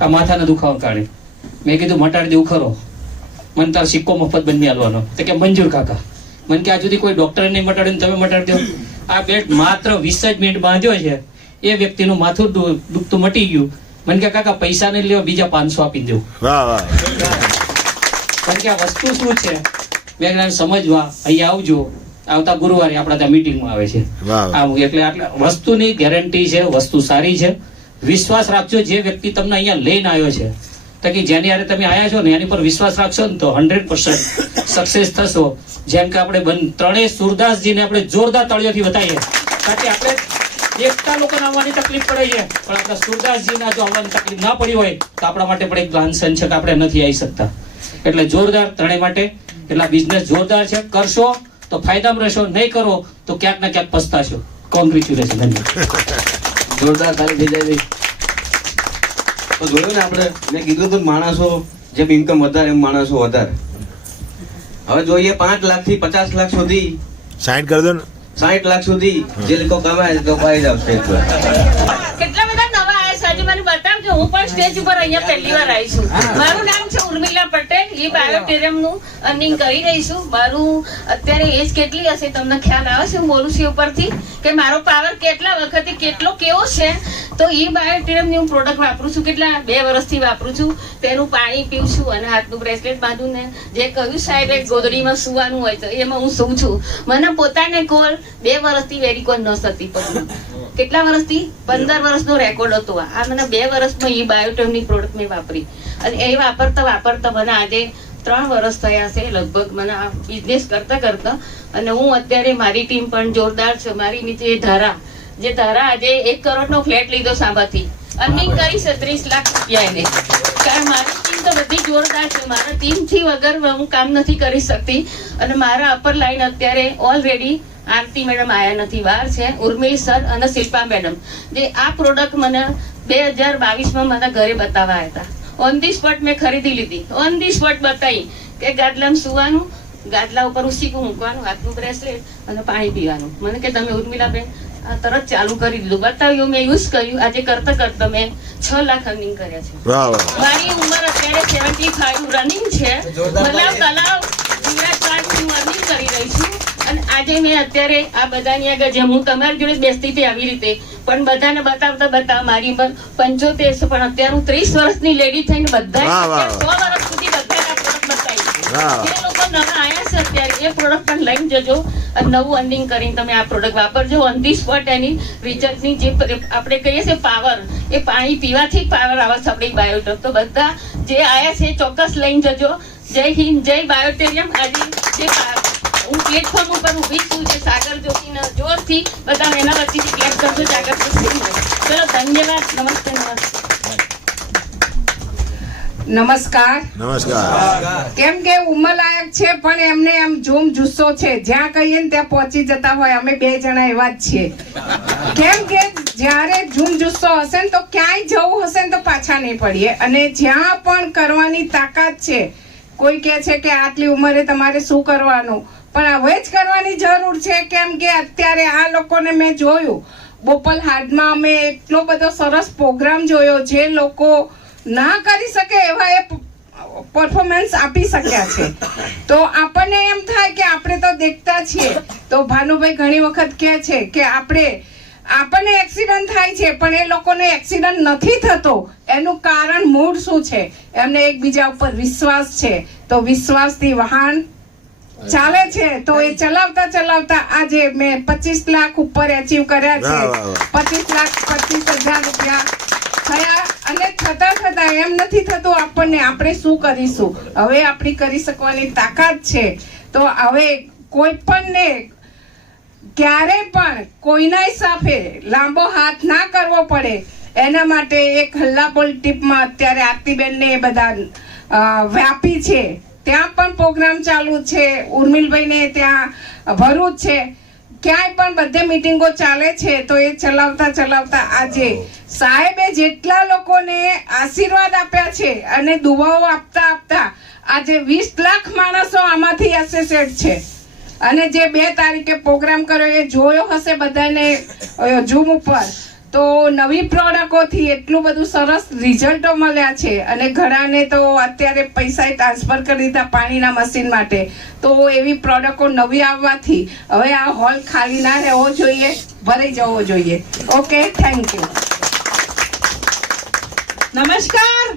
આ માથાના દુખાવા કારણે. મેં કીધું મટાડી દેવું ખરો, મને તારો સિક્કો મફત બંધ હાલવાનો. તો કે મંજૂર કાકા. મને કે આ સુધી કોઈ ડોક્ટરે નહીં મટાડ્યું, તમે મટાડી દો. આ બેટ માત્ર 20 જ મિનિટ બાંધ્યો છે, એ વ્યક્તિનું માથું દુખતું મટી ગયું. મને કે કાકા પૈસા નહીં લેવા, બીજા 500 આપી દઉં. કારણ કે આ વસ્તુ શું છે મેં સમજવા અહીંયા આવજો. આવતા ગુરુવારે આપણા ત્યાં મીટિંગમાં આવે છે. એટલે આટલા વસ્તુની ગેરંટી છે, વસ્તુ સારી છે. વિશ્વાસ રાખજો. જે વ્યક્તિ તમને અહીંયા લઈને આવ્યો છે તો કે જેની હારે તમે આવ્યા છો ને એની પર વિશ્વાસ રાખશો ને તો 100% સક્સેસ થશો. જેમ કે આપણે ત્રણેય સુરદાસજીને આપણે જોરદાર તળિયોથી બતાવીએ. કારણ કે આપણે એકતા લોકોને આવવાની તકલીફ પડે છે, પણ આપણા સુરદાસજીના જો આવવાની તકલીફ ના પડી હોય તો આપણા માટે પણ એક લાંછન છે કે આપણે નથી આવી શકતા. એટલે જોરદાર ત્રણેય માટે. એટલે બિઝનેસ જોરદાર છે. કરશો તો ફાયદામાં રહેશો, નહીં કરો તો ક્યાંક ને ક્યાંક પસ્તાશો. કોંગ્રેચ્યુલેશન. ધન્યવાદ. જોરદાર તારી થઈ જાય. તો જોયું ને આપણે, મેં કીધું હતું માણસો જેમ ઇન્કમ વધારે એમ માણસો વધારે. હવે જોઈએ 5 લાખથી 50 લાખ સુધી 60 કરી દો ને, 60 લાખ સુધી જે લોકો કમાય તો પાઈ જાવ સ્ટેજ પર. કેટલા બધા નવા આયા છે, આજે મને બતાવજો. હું પણ સ્ટેજ ઉપર અહીંયા પહેલી વાર આવી છું. મારું નામ છે ઉર્મિલા પટેલ. એ બાયોટેરિયમ નું અર્નિંગ કરી રહી છું. મારું અત્યારે એજ કેટલી હશે તમને ખ્યાલ આવે છે? હું બોલું છું ઉપરથી કે મારો પાવર કેટલા વખતે કેટલો કેવો છે. તો એ બાયોટેરિયમ ની હું પ્રોડક્ટ વાપરું છું. કેટલા 2 વર્ષથી વાપરું છું. તેનું પાણી પીવું છું અને હાથનું બ્રેસલેટ બાંધું ને જે કહ્યું સાહેબે ગોદડીમાં સુવાનું હોય તો એમાં હું સુવું છું. મને પોતાને કોલ 2 વર્ષથી વેરીકોલ ન થતી પગમાં. કેટલા વર્ષથી? 15 વર્ષનો રેકોર્ડ હતો. આ મને 2 વર્ષમાં એ બાયોટેરિયમની પ્રોડક્ટ મેં વાપરી અને એ વાપરતા મને આજે 3 વર્ષ થયા છે લગભગ મને આ બિઝનેસ કરતા. અને હું અત્યારે મારી ટીમ પણ જોરદાર છે. મારી નીચે ધારા આજે 1 કરોડનો ફ્લેટ લીધો સાંભાથી. અર્નિંગ કરી 30 લાખ રૂપિયા એને. કારણ મારી ટીમ તો બધી જોરદાર છે. મારા ટીમથી વગર હું કામ નથી કરી શકતી. અને મારા અપર લાઈન અત્યારે ઓલરેડી આરતી મેડમ આયા નથી, વાર છે ઉર્મિલ સર અને શિલ્પા મેડમ, જે આ પ્રોડક્ટ મને 2022માં મારા ઘરે બતાવવા આવ્યા હતા. ઓન ધી સ્પોટ મેં ખરીદી લીધી. ઓન ધી સ્પોટ બતાવી કે ગાદલામાં સુવાનું, ગાદલા ઉપર ઉસીકું મૂકવાનું, હાથનું બ્રેસલેટ અને પાણી પીવાનું. મને કે તમે ઉર્મિલાબેન આ તરત ચાલુ કરી દીધું. બતાવ્યું, મેં યુઝ કર્યું. આજે કરતા મેં 6 લાખ અર્નિંગ કર્યા છે. મારી ઉંમર અત્યારે 75 રનિંગ છે. તલાવ ગુજરાત હું અર્નિંગ કરી રહી છું. અને આજે મેં અત્યારે આ બધાની આગળ જેમ હું તમારી જોડે બેસતી હતી આવી રીતે પણ બધાને બતાવતા મારી ઉંમર 75 છે, પણ અત્યારે હું 30 વર્ષની લેડી થઈને બધા 100 વર્ષ સુધી બધા પ્રોડક્ટ બતાવી. જે લોકો નવા આવ્યા છે અત્યારે એ પ્રોડક્ટ પણ લઈને જજો અને નવું અર્નિંગ કરીને તમે આ પ્રોડક્ટ વાપરજો. ઓન ધી સ્પોટ એની રિઝલ્ટની જે આપણે કહીએ છીએ પાવર, એ પાણી પીવાથી પાવર આવે છે આપણી બાયોટેક. તો બધા જે આવ્યા છે ચોક્કસ લઈને જજો. જય હિન્દ, જય બાયોટેરિયમ. આજે જે હું પ્લેટફોર્મ ઉપર ઊભી છું, જે સાગર જોશીના જોરથી બધા એના વચ્ચેથી ક્લેપ કરજો. સાગર જોશી, ચલો ધન્યવાદ. નમસ્કાર. કેમ કે ઉંમરલાયક છે પણ એમને એમ જોમ જુસ્સો છે. જ્યાં કહીએ ને ત્યાં પહોંચી જતા હોય. અમે 2 જણા એવા જ છીએ. કેમ કે જ્યારે ઝૂમ જુસ્સો હશે ને તો ક્યાંય જવું હશે ને તો પાછા નહીં પડીએ. અને જ્યાં પણ કરવાની તાકાત છે, કોઈ કહે છે કે આટલી ઉંમરે તમારે શું કરવાનું, પણ હવે જ કરવાની જરૂર છે. કેમ કે અત્યારે આ લોકોને મેં જોયું બોપલ હાર્ડમાં અમે એટલો બધો સરસ પ્રોગ્રામ જોયો. જે લોકો ના કરી શકે એવા એ પરફોર્મન્સ આપી શક્યા છે. તો આપણને એમ થાય કે આપણે તો દેખતા છીએ. તો ભાનુભાઈ ઘણી વખત કહે છે કે આપણને એક્સિડન્ટ થાય છે પણ એ લોકોને એક્સિડન્ટ નથી થતો. એનું કારણ મૂળ શું છે? એમને એકબીજા ઉપર વિશ્વાસ છે. તો વિશ્વાસથી વાહન ચાલે છે. તો એ ચલાવતા આજે મેં 25 લાખ ઉપર એચીવ કર્યા છે. 25,25,000 રૂપિયા થયા. અને છતાં એમ નથી થતું આપણને આપણે શું કરીશું. હવે આપણી કરી શકવાની તાકાત છે. તો હવે કોઈ પણને ક્યારે પણ કોઈના સાથે લાંબો હાથ ના કરવો પડે એના માટે એક હલ્લાબોલ ટીપમાં અત્યારે આરતીબેનને એ બધા વ્યાપી છે. ત્યાં પણ પ્રોગ્રામ ચાલુ છે. ઉર્મિલભાઈને ત્યાં ભરૂચ છે. ક્યાંય પણ બધે મિટિંગો ચાલે છે. તો એ ચલાવતા આજે સાહેબે જેટલા લોકોને આશીર્વાદ આપ્યા છે અને દુઆઓ આપતા આજે 20 લાખ માણસો આમાંથી એસેસેડ છે. અને જે 2 તારીખે પ્રોગ્રામ કર્યો એ જોયો હશે બધાને ઝૂમ ઉપર. તો નવી પ્રોડક્ટોથી એટલું બધું સરસ રિઝલ્ટો મળ્યા છે અને ઘણાને તો અત્યારે પૈસા ટ્રાન્સફર કરી દીધા પાણીના મશીન માટે. તો એવી પ્રોડક્ટો નવી આવવાથી હવે આ હોલ ખાલી ના રહેવો જોઈએ, ભરાઈ જવો જોઈએ. Okay, thank you. નમસ્કાર.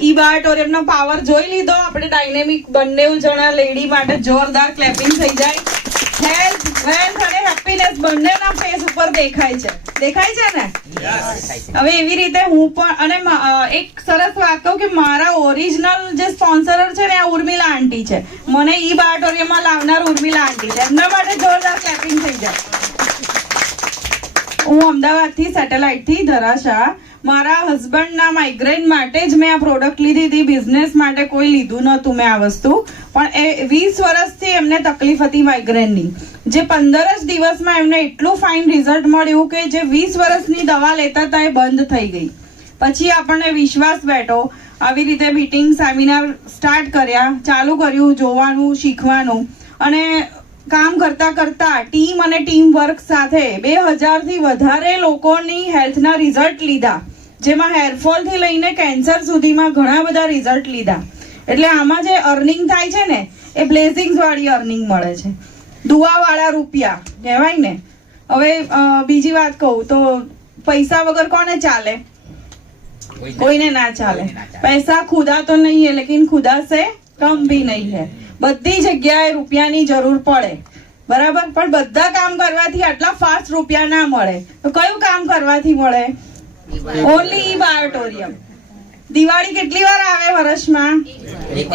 ઈબા ઓડિટોરિયમનો પાવર જોઈ લીધો આપણે. ડાયનેમિક બંને જણા લેડી માટે જોરદાર ક્લેપિંગ થઈ જાય. હેલ્થ, વેલ્થ અને હેપીનેસ બંનેના ફેસ ઉપર દેખાય છે ને. હવે એવી રીતે હું પણ અને એક સરસ વાત કહું કે મારા ઓરિજિનલ જે સ્પોન્સર છે ને આ ઉર્મિલા આંટી છે. મને ઈબા ઓડિટોરિયમમાં લાવનાર ઉર્મિલા આંટી છે. એમના માટે જોરદાર ક્લેપિંગ થઈ જાય. હું અમદાવાદથી સેટેલાઇટથી ધરાશા. મારા હસબન્ડના માઇગ્રેન માટે જ મેં આ પ્રોડક્ટ લીધી હતી. બિઝનેસ માટે કોઈ લીધું નહોતું મેં આ વસ્તુ. પણ એ 20 વર્ષથી એમને તકલીફ હતી માઇગ્રેનની. જે 15 જ દિવસમાં એમને એટલું ફાઇન રિઝલ્ટ મળ્યું કે જે 20 વર્ષની દવા લેતા હતા એ બંધ થઈ ગઈ. પછી આપણને વિશ્વાસ બેઠો. આવી રીતે મીટિંગ સેમિનાર સ્ટાર્ટ કર્યા, ચાલુ કર્યું જોવાનું, શીખવાનું. અને કામ કરતા ટીમ અને ટીમ વર્ક સાથે 2000 થી વધારે લોકોની હેલ્થના રિઝલ્ટ લીધા. જેમાં હેરફોલ થી લઈને કેન્સર સુધીમાં ઘણા બધા રિઝલ્ટ લીધા. એટલે આમાં જે અર્નિંગ થાય છે ને એ બ્લેઝિંગ્સ વાળી અર્નિંગ મળે છે. દુઆ વાળા રૂપિયા કહેવાય ને. હવે બીજી વાત કહું તો પૈસા વગર કોને ચાલે? કોઈને ના ચાલે. પૈસા ખુદા તો નહીં है लेकिन खुदा से कम भी नहीं है. બધી જગ્યાએ રૂપિયાની જરૂર પડે, બરાબર. પણ બધા કામ કરવાથી આટલા ફાસ્ટ રૂપિયા ના મળે. તો કયું કામ કરવાથી મળે? Only ઈબા auditorium. દિવાળી કેટલી વાર આવે વર્ષમાં?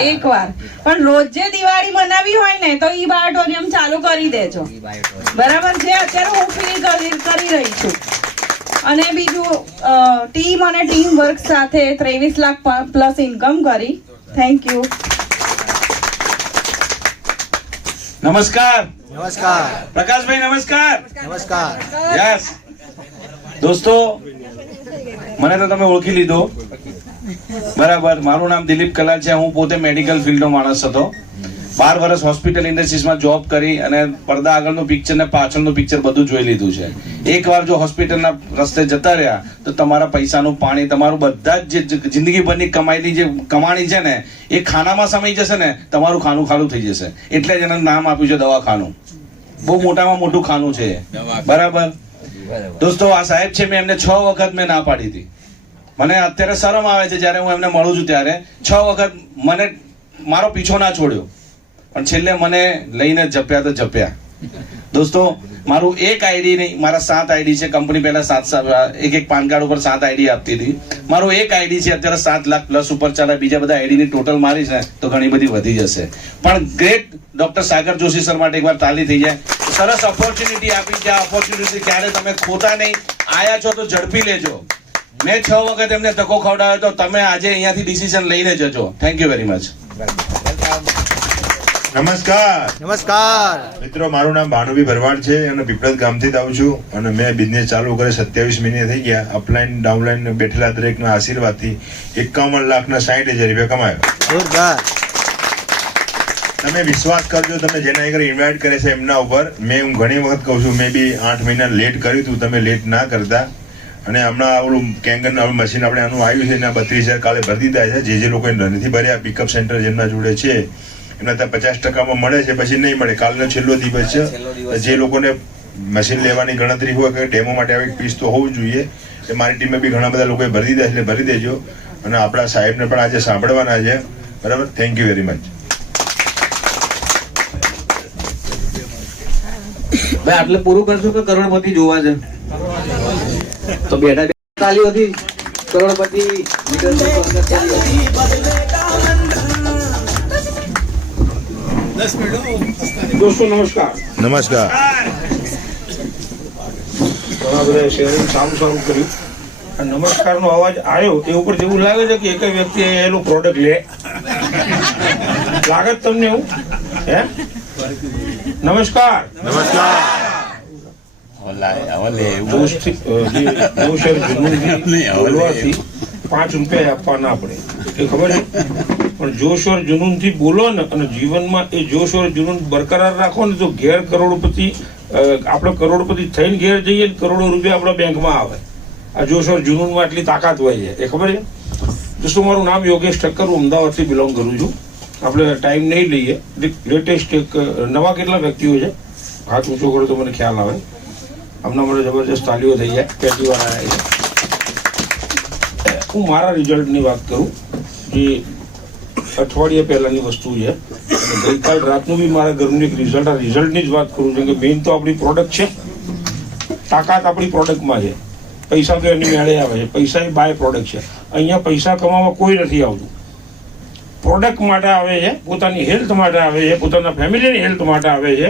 એક વાર. પણ રોજે દિવાળી મનાવી હોય ને તો ઈબા ઓડિટોરિયમ ચાલુ કરી દેજો, બરાબર. જે અત્યારે હું ફીલ કરી રહી છું. અને બીજું ટીમ અને ટીમ વર્ક સાથે 23 લાખ પ્લસ ઇન્કમ કરી. Thank you. નમસ્કાર. પ્રકાશભાઈ નમસ્કાર. યસ દોસ્તો, મને તો તમે ઓળખી લીધો, બરાબર. મારું નામ દિલીપ કલાલ છે. હું પોતે મેડિકલ ફિલ્ડનો માણસ હતો. 12 વર્ષ હોસ્પિટલ ઇન્ડસ્ટ્રીઝમાં જોબ કરી અને પડદા આગળનું પિક્ચર ને પાછળનું પિક્ચર બધું જોઈ લીધું છે. એકવાર જો હોસ્પિટલના રસ્તે જતા રહ્યા તો તમારા પૈસાનું પાણી, તમારું બધા જ જે જિંદગીભરની કમાયેલી જે કમાણી છે ને એ ખાનામાં સમાઈ જશે ને, તમારું ખાનું ખાલું થઈ જશે. એટલે જ એનું નામ આપ્યું છે દવાખાનું. બહુ મોટામાં મોટું ખાનું છે, બરાબર. દોસ્તો, આ સાહેબ છે, મેં એમને 6 વખત મેં ના પાડી હતી. મને અત્યારે શરમ આવે છે જ્યારે હું એમને મળું છું ત્યારે. 6 વખત મને મારો પીછો ના છોડ્યો, પણ છેલ્લે મને લઈને જપ્યા તો જપ્યા. દોસ્તો, મારું એક આઈડી નહીં, મારા 7 આઈડી છે. કંપની પહેલા એક પાન કાર્ડ ઉપર 7 આઈડી આપતી હતી. મારું એક આઈડી છે અત્યારે 7 લાખ પ્લસ ઉપર ચાલે. બીજા બધા આઈડીની ટોટલ મારી છે તો ઘણી બધી વધી જશે. પણ ગ્રેટ ડોક્ટર સાગર જોશી સર માટે એકવાર તાલી થઈ જાય. સરસ ઓપોર્ચ્યુનિટી આપી છે. આ ઓપોર્ચ્યુનિટી ક્યારે તમે ખોતા નહીં. આયા છો તો ઝડપી લેજો. મેં 6 વખત એમને ધક્કો ખવડાવ્યો તો તમે આજે અહીંયાથી ડિસિઝન લઈને જજો. Thank you very much. નમસ્કાર મિત્રો, મારું નામ ભાનુભી ભરવાડ છે અને પીપળજ ગામથી જ આવું છું. અને મેં બિઝનેસ ચાલુ કરે 27 મહિને થઈ ગયા. અપલાઈન ડાઉનલાઈન બેઠેલા દરેકના આશીર્વાદથી 51 લાખના 60,000 રૂપિયા કમાયો. તમે વિશ્વાસ કરજો, તમે જેના આગળ ઇન્વાઇટ કરે છે એમના ઉપર. હું ઘણી વખત કહું છું, મેં બી 8 મહિના લેટ કર્યું હતું, તમે લેટ ના કરતા. અને હમણાં ઓલું કેંગન મશીન આપણે આનું આવ્યું છે એના 32,000 કાલે ભરી દીધા છે. જે લોકોએ નથી ભર્યા, પિકઅપ સેન્ટર જેમના જોડે છે એમના ત્યાં 50% મળે છે, પછી નહીં મળે. કાલનો છેલ્લો દિવસ છે. જે લોકોને મશીન લેવાની ગણતરી હોય કે ડેમો માટે આવી પીસ તો હોવું જોઈએ. એ મારી ટીમે બી ઘણા બધા લોકોએ ભરી દીધા, એટલે ભરી દેજો. અને આપણા સાહેબને પણ આજે સાંભળવાના છે, બરાબર. Thank you very much. ભાઈ આટલે પૂરું કરશો કે કરોડપતિ જોવા છે? તો બેઠા તાલીઓથી કરોડપતિ દોસ્તો નમસ્કાર. નમસ્કાર. ઘણા બધા શેરિંગ સારું કર્યું. આ નમસ્કારનો અવાજ આવ્યો એ ઉપર એવું લાગે છે કે એક વ્યક્તિ એનું પ્રોડક્ટ લે લાગે તમને એવું હે? નમસ્કાર. બોલવાથી 5 રૂપિયા આપવા ના પડે એ ખબર છે, પણ જોશ ઓર જુનૂન થી બોલો ને અને જીવનમાં એ જોશ ઓર જુનૂન બરકરાર રાખો ને તો ઘેર કરોડપતિ આપણે કરોડપતિ થઈને ઘેર જઈએ ને કરોડો રૂપિયા આપણા બેંકમાં આવે. આ જોશ ઓર જુનૂનમાં એટલી તાકાત હોય છે એ ખબર છે. દોસ્તો મારું નામ યોગેશ ઠક્કર, હું અમદાવાદથી બિલોંગ કરું છું. આપણે ટાઈમ નહીં લઈએ. લેટેસ્ટ એક નવા કેટલા વ્યક્તિઓ છે હાથ ઊંચો કરો તો મને ખ્યાલ આવે. હમણાં મને જબરજસ્ત તાલીઓ થઈ જાય, પહેલી વાર આવ્યા છે. હું મારા રિઝલ્ટની વાત કરું જે અઠવાડિયા પહેલાની વસ્તુ છે અને ગઈકાલ રાતનું બી મારા ઘરનું એક રિઝલ્ટ, આ રિઝલ્ટની જ વાત કરું છું કે મેઇન તો આપણી પ્રોડક્ટ છે, તાકાત આપણી પ્રોડક્ટમાં છે. પૈસા તો એની મેળે આવે છે, પૈસા એ બાય પ્રોડક્ટ છે. અહીંયા પૈસા કમાવા કોઈ નથી આવતું, પ્રોડક્ટ માટે આવે છે, પોતાની હેલ્થ માટે આવે છે, પોતાના ફેમિલીની હેલ્થ માટે આવે છે.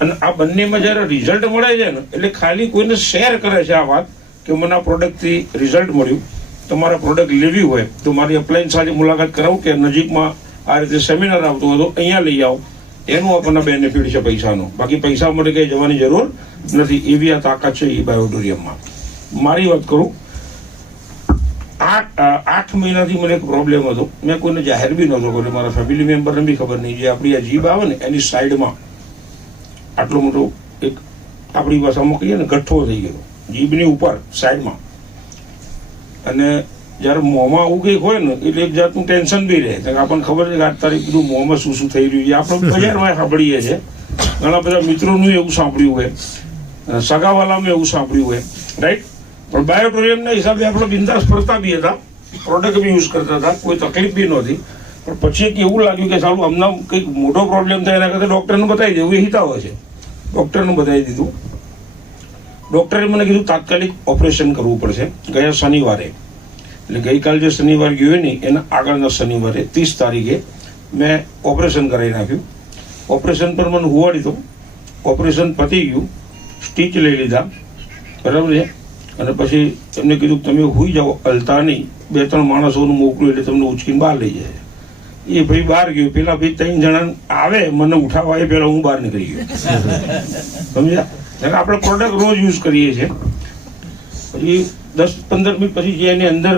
અને આ બંનેમાં જ્યારે રિઝલ્ટ મળે છે ને એટલે ખાલી કોઈને શેર કરે છે આ વાત કે મને આ પ્રોડક્ટથી રિઝલ્ટ મળ્યું. તમારા પ્રોડક્ટ લેવી હોય તો મારી અપ્લાયન્સ સાથે મુલાકાત કરાવું કે નજીકમાં આ રીતે સેમિનાર આવતો હતો અહીંયા લઈ આવો. એનું આપણને બેનિફિટ છે પૈસાનો. બાકી પૈસા માટે કંઈ જવાની જરૂર નથી. એવી આ તાકાત છે એ બાયોટોરિયમમાં. મારી વાત કરું, 8 મહિનાથી મને એક પ્રોબ્લેમ હતો. મેં કોઈને જાહેર બી નહોતો કર્યો, મારા ફેમિલી મેમ્બરને બી ખબર નહીં. જે આપણી આ જીભ આવે ને એની સાઈડમાં આટલો મોટો એક આપણી ભાષામાં કહીએ ને ગઠ્ઠો થઈ ગયો જીભની ઉપર સાઈડમાં. અને જ્યારે મોંમાં આવું કંઈક હોય ને એટલે એક જાતનું ટેન્શન બી રહે. આપણને ખબર છે કે આ તારીખ બધું મોંમાં શું શું થઈ રહ્યું છે. આપણે બજારમાં સાંભળીએ છીએ, ઘણા બધા મિત્રોનું એવું સાંભળ્યું હોય, સગાવાલામાં એવું સાંભળ્યું હોય, રાઈટ. પણ બાયોટોરિયમના હિસાબે આપણે બિંદાસ ફરતા બી હતા, પ્રોડક્ટ બી યુઝ કરતા હતા, કોઈ તકલીફ બી નહોતી. પણ પછી એક એવું લાગ્યું કે સારું હમણાં કંઈક મોટો પ્રોબ્લેમ થાય એના કરતાં ડૉક્ટરને બતાવી દેવું એ હિતાવ છે. ડૉક્ટરને બતાવી દીધું. ડૉક્ટરે મને કીધું તાત્કાલિક ઓપરેશન કરવું પડશે. ગયા શનિવારે, એટલે ગઈકાલ જે શનિવાર ગયો ને એના આગળના શનિવારે 30 તારીખે મેં ઓપરેશન કરાવી નાખ્યું. ઓપરેશન પર મને હુવાડી દો. ઓપરેશન પતી ગયું, સ્ટીચ લઈ લીધા, બરાબર છે. અને પછી એમને કીધું તમે હોઈ જાઓ, હલતા નહીં. 2-3 માણસોનું મોકલું એટલે તમને ઉચકીને બહાર લઈ જાય. એ ભાઈ બહાર ગયો. પેલા ભાઈ 3 જણા આવે મને ઉઠાવવા, એ પહેલા હું બહાર નીકળી ગયો. સમજ્યા? આપણે પ્રોડક્ટ રોજ યુઝ કરીએ છીએ. પછી 10-15 મિનિટ પછી જે એની અંદર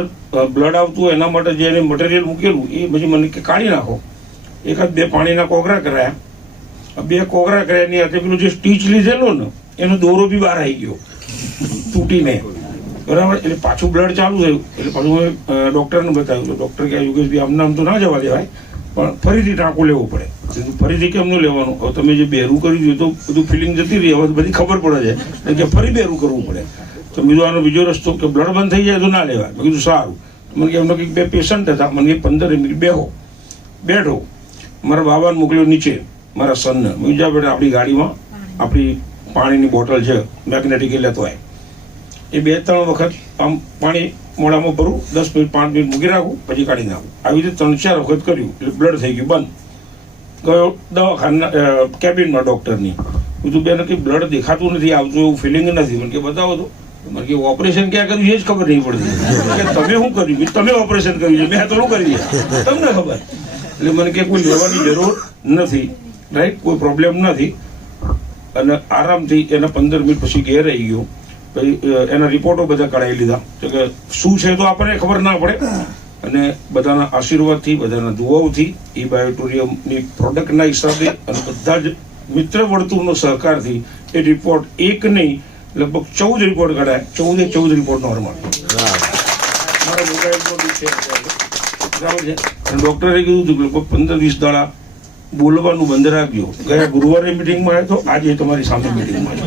બ્લડ આવતું હોય એના માટે જે એને મટીરિયલ મૂકેલું એ પછી મને કે કાઢી નાખો. 1-2 પાણીના કોગરા કરાયા. 2 કોગરા કર્યા એની હાથે પેલું જે સ્ટીચ લીધેલો ને એનો દોરો બી બહાર આવી ગયો તૂટીને, બરાબર. એટલે પાછું બ્લડ ચાલુ થયું. એટલે પાછું મેં ડૉક્ટરને બતાવ્યું. તો ડૉક્ટર કહે યોગેશભાઈ આમ તો ના જવા દેવાય, પણ ફરીથી ટાંકું લેવું પડે. ફરીથી કેમનું લેવાનું? હવે તમે જે બેરું કર્યું તો બધું ફિલિંગ જતી રહી, હવે બધી ખબર પડે છે કે ફરી બેરું કરવું પડે. તો બીજો આનો બીજો રસ્તો કે બ્લડ બંધ થઈ જાય તો ના લેવાય. મેં કીધું સારું. મને કે એમનો કંઈક 2 પેશન્ટ હતા, મને 15 મિનિટ બેઠો. મારા બાબાને મોકલ્યો નીચે, મારા સનને. મેં જા બેટા આપણી ગાડીમાં આપણી પાણીની બોટલ છે મેગ્નેટિક લેતો હોય, એ 2-3 વખત આમ પાણી મોઢામાં ભરું, 10 મિનિટ 5 મિનિટ મૂકી રાખું, પછી કાઢી નાખું. આવી રીતે 3-4 વખત કર્યું એટલે બ્લડ થઈ ગયું બંધ. ગયો દવાખાના કેબિનમાં ડૉક્ટરની. બીજું બેન કે બ્લડ દેખાતું નથી, આવતું એવું ફિલિંગ નથી. મને કે બતાવો તો. મને કે ઓપરેશન ક્યાં કર્યું એ જ ખબર નહીં પડતી. કે તમે શું કર્યું? તમે ઓપરેશન કર્યું છે, મેં થોડું કરી તમને ખબર. એટલે મને કે કોઈ લેવાની જરૂર નથી, રાઈટ, કોઈ પ્રોબ્લેમ નથી. અને આરામથી એના 15 મિનિટ પછી ઘેર આવી ગયો. પછી એના રિપોર્ટો બધા કઢાવી લીધા કે શું છે તો આપણને ખબર ના પડે. અને બધાના આશીર્વાદથી, બધાના દુઆઓથી, એ બાયોટોરિયમની પ્રોડક્ટના હિસાબે અને બધા જ મિત્ર વર્તુળનો સહકારથી એ રિપોર્ટ એક નહીં લગભગ 14 રિપોર્ટ કઢાય. 14 report normal. મારા મોબાઈલ પર છે, બરાબર છે. અને ડૉક્ટરે કીધું હતું લગભગ 15-20 દાડા બોલવાનું બંધ રાખજો. ગયા ગુરુવારે મિટિંગમાં આવ્યો તો આજે તમારી સામે મિટિંગમાં છે,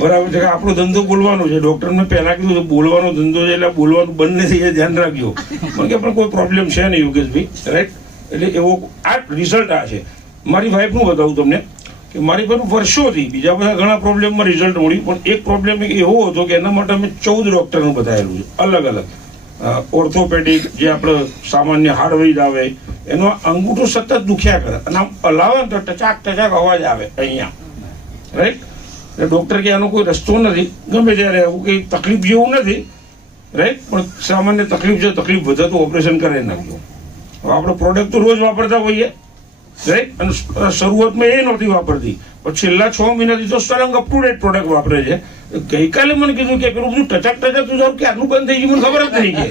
બરાબર છે. આપણો ધંધો બોલવાનો છે. ડૉક્ટરને પહેલાં કીધું બોલવાનો ધંધો છે એટલે બોલવાનું બંધ નથી, એ ધ્યાન રાખજો. મને કે પણ કોઈ પ્રોબ્લેમ છે નહીં યોગેશભાઈ, રાઈટ. એટલે એવો આ રિઝલ્ટ આ છે. મારી વાઈફનું બતાવું તમને કે મારી પાસે વર્ષોથી બીજા બધા ઘણા પ્રોબ્લેમમાં રિઝલ્ટ મળ્યું, પણ એક પ્રોબ્લેમ એવો હતો કે એના માટે અમે 14 ડોક્ટરને બતાવેલું છે અલગ અલગ. ઓર્થોપેડિક, જે આપણે સામાન્ય હાડવૈદ આવે, એનો અંગૂઠો સતત દુખ્યા કરે અને આમ હલાવે તો ટચાક ટચાક અવાજ આવે અહીંયા, રાઈટ. એટલે ડૉક્ટર કે આનો કોઈ રસ્તો નથી, ગમે ત્યારે એવું કંઈ તકલીફ જેવું નથી, રાઈટ, પણ સામાન્ય તકલીફ છે, તકલીફ વધે તો ઓપરેશન કરે નાખજો. હવે આપણે પ્રોડક્ટ તો રોજ વાપરતા હોઈએ, રાઈટ, અને શરૂઆતમાં એ નહોતી વાપરતી, પણ છેલ્લા 6 મહિનાથી તો સળંગ અપ ટુ ડેટ પ્રોડક્ટ વાપરે છે. ગઈકાલે મને કીધું કે પેલું બધું ટચક ટચક તું જાવ કે આટલું બંધ થઈ ગયું, મને ખબર જ નહીં કે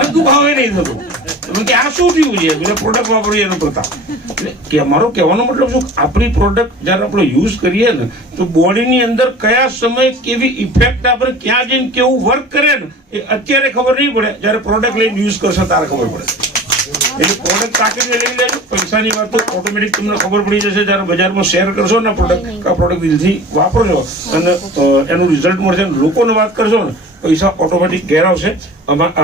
અને દુખાવે નહીં થતું કે આ શું થયું છે, એટલે પ્રોડક્ટ વાપરીએ એનો પ્રતાપ. એટલે કે મારો કહેવાનો મતલબ શું, આપણી પ્રોડક્ટ જ્યારે આપણે યુઝ કરીએ ને તો બોડીની અંદર કયા સમયે કેવી ઇફેક્ટ આપણે ક્યાં જઈને કેવું વર્ક કરે ને એ અત્યારે ખબર નહીં પડે, જ્યારે પ્રોડક્ટ લઈને યુઝ કરશે ત્યારે ખબર પડે. એટલે પ્રોડક્ટ તાકીને લઈ લેજો, પૈસાની વાત તો ઓટોમેટિક તમને ખબર પડી જશે જ્યારે બજારમાં શેર કરશો ને પ્રોડક્ટ, આ પ્રોડક્ટ દિલથી વાપરજો અને એનું રિઝલ્ટ મળશે. લોકોને વાત કરશો ને પૈસા ઓટોમેટિક ઘેર આવશે.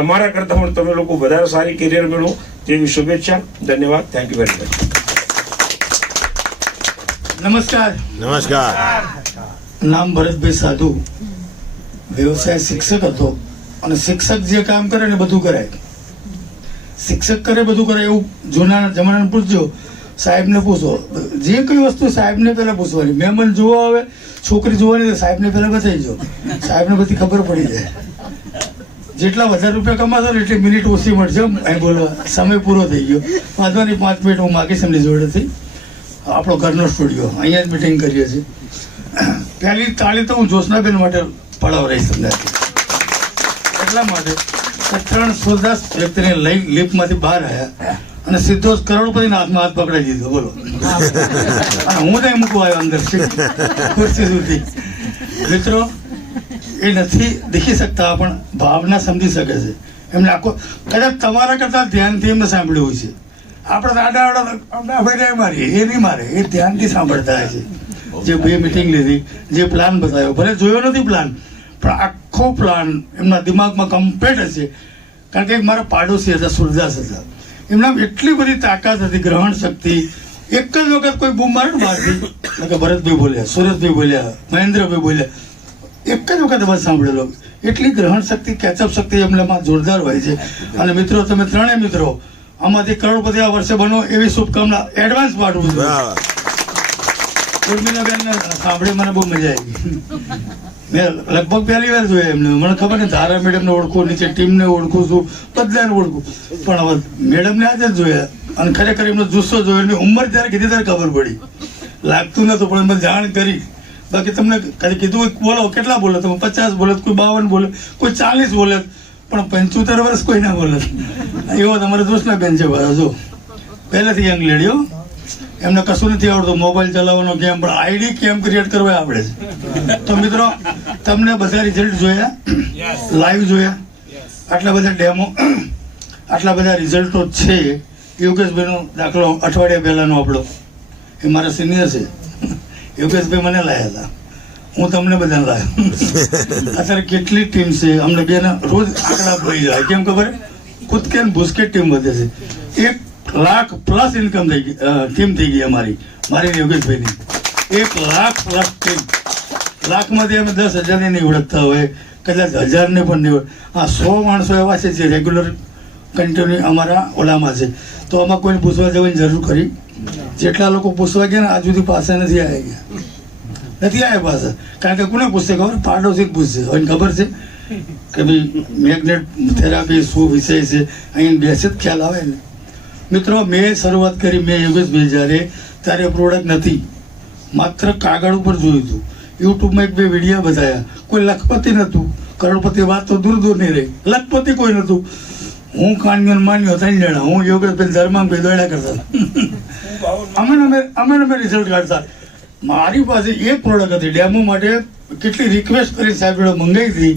અમારા કરતા પણ તમે લોકો વધારે સારી કેરિયર મેળવો તેવી શુભેચ્છા. ધન્યવાદ. Thank you very much. નમસ્કાર. નમસ્કાર. નામ ભરતભાઈ સાધુ, વ્યવસાય શિક્ષક હતો અને શિક્ષક જે કામ કરે ને બધું કરાય. શિક્ષક કરે બધું કરે એવું જૂના જમાનાને પૂછજો, સાહેબને પૂછો, જે કઈ વસ્તુ સાહેબને પહેલા પૂછવાની. મહેમાન જોવા આવે, છોકરી જોવાની તો સાહેબને પહેલા બતાવી જો, સાહેબને બધી ખબર પડી જાય. જેટલા વધારે રૂપિયા કમાશો ને એટલી મિનિટ ઓછી મળશે અહીં બોલવા. સમય પૂરો થઈ ગયો. વાંધો નહીં, 5 મિનિટ હું માગીશ એમની જોડેથી. આપણો ઘરનો સ્ટુડિયો, અહીંયા જ મિટિંગ કરીએ છીએ. પહેલી તાળી તો હું જોશનાબેન માટે પડાવરાઈશ તમને, એટલા માટે 310 વ્યક્તિને લઈ લિફ્ટમાંથી બહાર આવ્યા અને સીધો કરોડપતિના હાથમાં હાથ પકડાઈ દીધો. બોલો, અને હું નહીં મૂકવા આવ્યો અંદર ખુરશી સુધી. મિત્રો એ નથી દેખી શકતા પણ ભાવના સમજી શકે છે. એમને આખો કદાચ તમારા કરતા ધ્યાનથી એમને સાંભળ્યું હોય છે. આપણે આડા ભાઈ મારીએ, એ નહીં મારે, એ ધ્યાનથી સાંભળતા હોય છે. જે 2 મિટિંગ લીધી, જે પ્લાન બતાવ્યો, ભલે જોયો નથી પ્લાન, પણ આખો પ્લાન એમના દિમાગમાં કમ્પ્લીટ હશે. કારણ કે મારા પાડોશી હતા, સુરદાસ હતા, એમના એટલી બધી તાકાત હતી, ગ્રહણ શક્તિ. એક જ વખત કોઈ બૂમ મારે ને બહારથી, ભરતભાઈ બોલ્યા, સુરતભાઈ બોલ્યા, મહેન્દ્રભાઈ બોલ્યા, એક જ વખત બસ સાંભળેલો. એટલી ગ્રહણ શક્તિ, કેચઅપ શક્તિ એમનામાં જોરદાર હોય છે. અને મિત્રો, તમે ત્રણેય મિત્રો આમાંથી કરોડપતિ આ વર્ષે બનો એવી શુભકામના એડવાન્સ પાઠવું છું. ઉર્મિલાબેનને સાંભળી મને બહુ મજા આવી. મેં લગભગ પહેલી વાર જોયા એમને. મને ખબર ને ધારા મેડમને ઓળખું, નીચે ટીમને ઓળખું છું, બધાને ઓળખું, પણ હવે મેડમને આજે જ જોયા અને ખરેખર એમનો જુસ્સો જોયો. એમની ઉંમર ત્યારે કીધી ત્યારે ખબર પડી. લાગતું નતું પણ એમને જાણ કરી. બાકી તમને કદી કીધું બોલો, કેટલા બોલે તમે? 50 બોલે, કોઈ 52 બોલે, કોઈ 40 બોલે, પણ 75 વર્ષ કોઈ ના બોલે. એવો તમારે જોશનાબેન છે. જો પહેલેથી યંગ લેડીઓ, એમને કશું નથી આવડતું, મોબાઈલ ચલાવવાનો કેમ, પણ આઈડી કેમ ક્રિએટ કરવા આવડે છે. તો મિત્રો, તમને બધા રિઝલ્ટ જોયા, લાઈવ જોયા, આટલા બધા ડેમો, આટલા બધા રિઝલ્ટો છે. યોગેશભાઈનો દાખલો અઠવાડિયા પહેલાનો આપણો, એ મારા સિનિયર છે. યોગેશભાઈ મને લાયા હતા, હું તમને બધાને લાવ્યો. અત્યારે કેટલી ટીમ છે, અમને બેને રોજ આંકડા પડી જાય. કેમ ખબર? કૂદકે ને ભૂસકે ટીમ વધે છે. 1 લાખ પ્લસ ઇન્કમ થઈ ગઈ, ટીમ થઈ ગઈ અમારી યોગેશભાઈની. 1 લાખ પ્લસ ટીમ. લાખમાંથી અમે 10,000 નહીં ઓળખતા હોય, કદાચ 1000ને પણ નહીં. હા, 100 માણસો એવા છે જે રેગ્યુલર કન્ટિન્યુ અમારા ઓલામાં છે. તો આમાં કોઈને પૂછવા જવાની જરૂર ખરી? જેટલા લોકો પૂછવા ગયા ને આજ સુધી પાસે નથી આવ્યા પાસે. કારણ કે કોને પૂછશે ખબર? પાડોશી પૂછશે. હવે ખબર છે કે ભાઈ મેગ્નેટ થેરાપી શું વિષય છે, અહીં બેસે જ ખ્યાલ આવે ને. મિત્રો, મેં શરૂઆત કરી, મેં યોગેશભાઈ જ્યારે, ત્યારે પ્રોડક્ટ નથી, માત્ર કાગળ ઉપર જોયું હતું. યુટ્યુબમાં 1-2 વિડીયો બતાવ્યા. કોઈ લખપતિ નહોતું, કરોડપતિ વાત તો દૂર દૂર નહીં રહી. લખપતિ કોઈ નહોતું. હું કાણ્યો માન્યો 3 જણા, હું યોગેશભાઈ ધર્માંભાઈ દોડ્યા કરતા. અમે રિઝલ્ટ કાઢતા. મારી પાસે એક પ્રોડક્ટ હતી ડેમો માટે. કેટલી રિક્વેસ્ટ કરી સાહેબ જોડે મંગાવી હતી.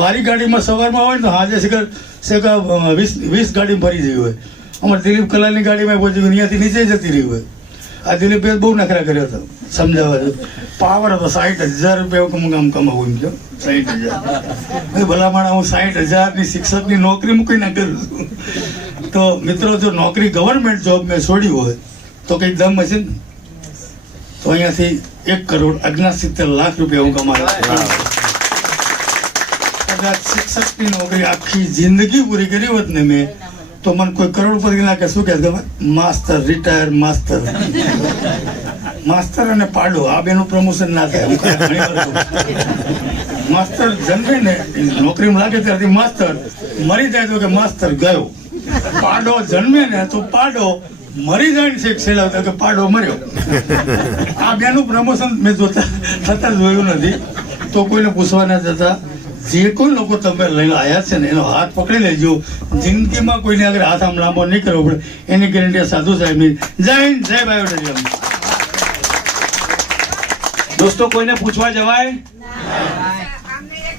મારી ગાડીમાં સવારમાં હોય ને તો હાજર શેકા 20 ગાડી ભરી જઈ હોય. અમારે દિલીપ કલાલની ગાડીમાં પહોંચી અહીંયાથી નીચે જતી રહી હોય. આ દિલીપભાઈ બહુ નખરા કર્યો હતો સમજાવવા. પાવર હતો, 60,000 રૂપિયા કામ કમાવું એમ કહો. 60,000 ભલા માણા, હું 60,000ની શિક્ષકની નોકરી મૂકીને કરું છું. તો મિત્રો, જો નોકરી ગવર્મેન્ટ જોબ મેં છોડી હોય તો કંઈક દમ હશે ને. તો અહીંયાથી 1 કરોડ 69 લાખ રૂપિયા હું કમાયો. કદાચ શિક્ષકની નોકરી આખી જિંદગી પૂરી કરી હોત ને મેં, તો મને કોઈ કરોડપતિ ના કે શું કહે ખબર? Master, retire master. માસ્ટર અને પાડો આ બેનું પ્રમોશન ના થાય. હું ઘણી વાર કહું. માસ્ટર જન્મે ને નોકરીમાં લાગે ત્યારથી માસ્ટર, મરી જાય તો કે માસ્ટર ગયો. પાડો જન્મે ને તો પાડો મરી જાય ને છેલ્લા કે પાડો મર્યો. આ બેનું પ્રમોશન મેં જોતા થતા જોયું નથી. તો કોઈને પૂછવા ના જતા, જે કોઈ લોકો તમે લઈને આવ્યા છે ને એનો હાથ પકડી લેજો. જિંદગીમાં કોઈને આગળ હાથ આમ લાંબો નહીં કરવો પડે એની ગેરંટી સાધુ સાહેબની. જય હિન્દ, જય બાયોટેરિયમ. દોસ્તો, કોઈને પૂછવા જવાય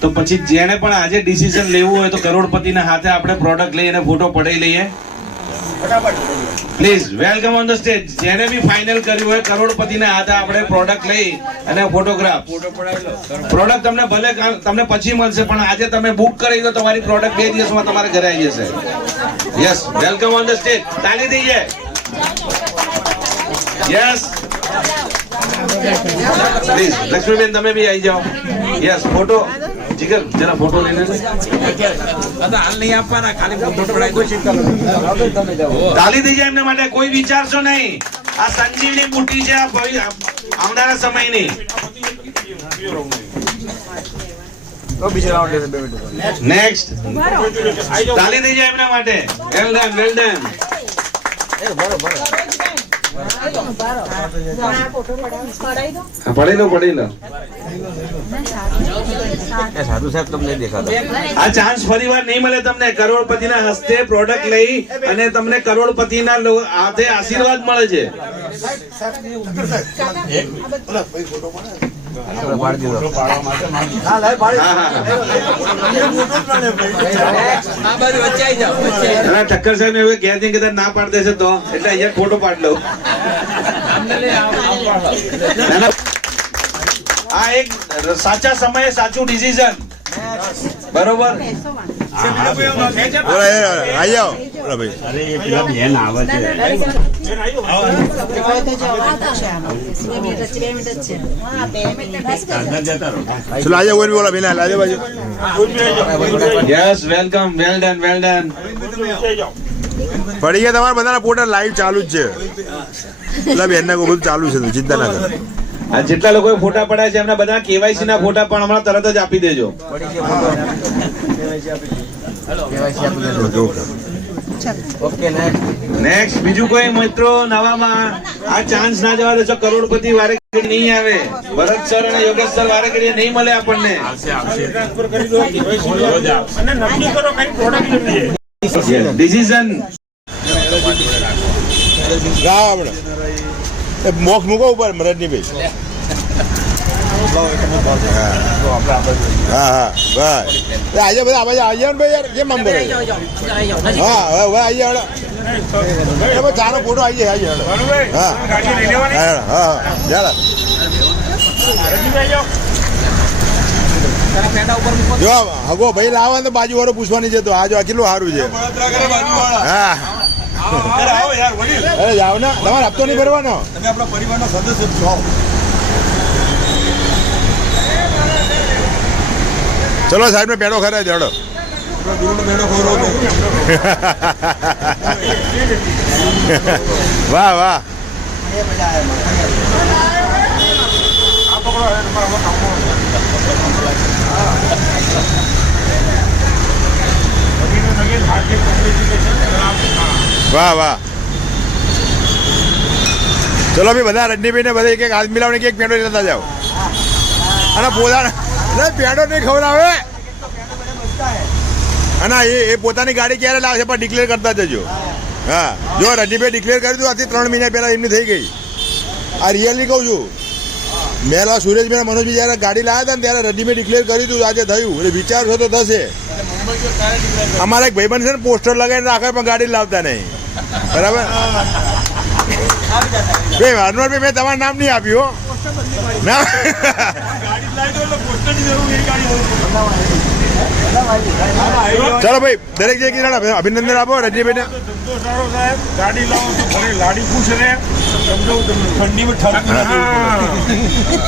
તો પછી જેને પણ આજે ડિસિઝન લેવું હોય તો કરોડપતિના હાથે આપણે પ્રોડક્ટ લઈ અને ફોટો પડાવી લઈએ. Please welcome on the stage. જેને બી ફાઇનલ કર્યું હોય કરોડપતિના હાથે આપણે પ્રોડક્ટ લઈ અને ફોટોગ્રાફ. પ્રોડક્ટ તમને ભલે તમને પછી મળશે, પણ આજે તમે બુક કરી દો તમારી પ્રોડક્ટ 2 દિવસમાં તમારા ઘરે આવી જશે. Yes, welcome on the stage. તાળી દઈએ. Yes please. લક્ષ્મીબેન તમે બી આવી જાઓ. યસ, ફોટો જીગર જરા ફોટો લઈને હાલ નહીં આપવાના, ખાલી ફોટો પડાય. કોઈ ચિંતા નથી. તાલી થઈ જાય એમના માટે, કોઈ વિચારશો નહીં. આ સંજીવની બુટી છે, આવનારા સમયની. નેક્સ્ટ તાલી થઈ જાય એમના માટે. Well done, well done. પડી લો. સાધુ સાહેબ તમને દેખાતા આ ચાન્સ ફરીવાર નહીં મળે તમને. કરોડપતિના હસ્તે પ્રોડક્ટ લઈ અને તમને કરોડપતિના હાથે આશીર્વાદ મળે છે. ઠક્કર સાહેબ ને ઘેર જઈને કદાચ ના પાડ દેશે તો એટલે અહીંયા ફોટો પાડ લઉં. આ એક સાચા સમયે સાચું ડિસિઝન. બરોબર. Yes, welcome, well done, well done. પડી ગયા તમારા બધાના ફોટા લાઈવ ચાલુ જ છે. એટલે બેનના બધું ચાલુ છે, ચિંતા ના કરો. આ જેટલા લોકોએ ફોટા પડાયા છે એમના બધા કેવાયસી ના ફોટા પણ હમણાં તરત જ આપી દેજો. નેક્સ્ટ બીજું કોઈ મિત્રો નવામાં આ ચાન્સ ના જવા દેશો. કરોડપતિ વારે ઘડી નહીં આવે. ભરત સર અને યોગેશ સર વારે ઘડી નહીં મળે આપણને. ડિસિઝન મોક્ષ મૂકો ઉપર મરદની ભાઈ. હા બસ આજે બધા આવી જાવ ને ભાઈ. યાર કેમ આમ કરે? હા હવે આવી જાવ. ચાનો ફોટો આવી જાય. હા હા જો હગો ભાઈ લાવો ને બાજુ વાળો પૂછવાની છે. તો આ જો કેટલું સારું છે. હા અરે જાઓ ને, તમારે હપ્તો નહીં ભરવાનો. તમે આપણા પરિવારનો સદસ્ય છો. ચલો સાહેબ ને પેડો ખરા જડો. વાહ વાહ. વાહ વાહ. ચલો ભાઈ બધા રજનીભાઈ ને બધા એક હાથ મિલાવને એક પેડો લેતા જાઓ. અને પોતાના પેડો નહીં ખવડાવે. અને એ પોતાની ગાડી ક્યારે લાવશે પણ ડિક્લેર કરતા જજો. હા જો રજનીભાઈ ડિક્લેર કરી દીધું. આથી 3 મહિના પહેલા એમની થઈ ગઈ. આ રિયલી કહું છું. મેલા સુરેશભાઈ મનોજભાઈ જયારે ગાડી લાવ્યા હતા ને ત્યારે રજનીભાઈ ડિક્લેર કરી દીધું. આજે થયું એટલે વિચારશો તો થશે. અમારા એક ભાઈબંધ છે ને પોસ્ટર લગાવીને રાખે પણ ગાડી લાવતા નહીં. બરાબર ભાઈ હરનોરભાઈ મેં તમારું નામ નહીં આપ્યું ના. ચલો ભાઈ દરેક જગ્યાએ અભિનંદન આપો રજનીભાઈને. ધંધો સારો સાહેબ, ગાડી લાવો તો ઘરે લાડી ખુશ રહે. સમજાવું તમને ઠંડીમાં ઠંડી.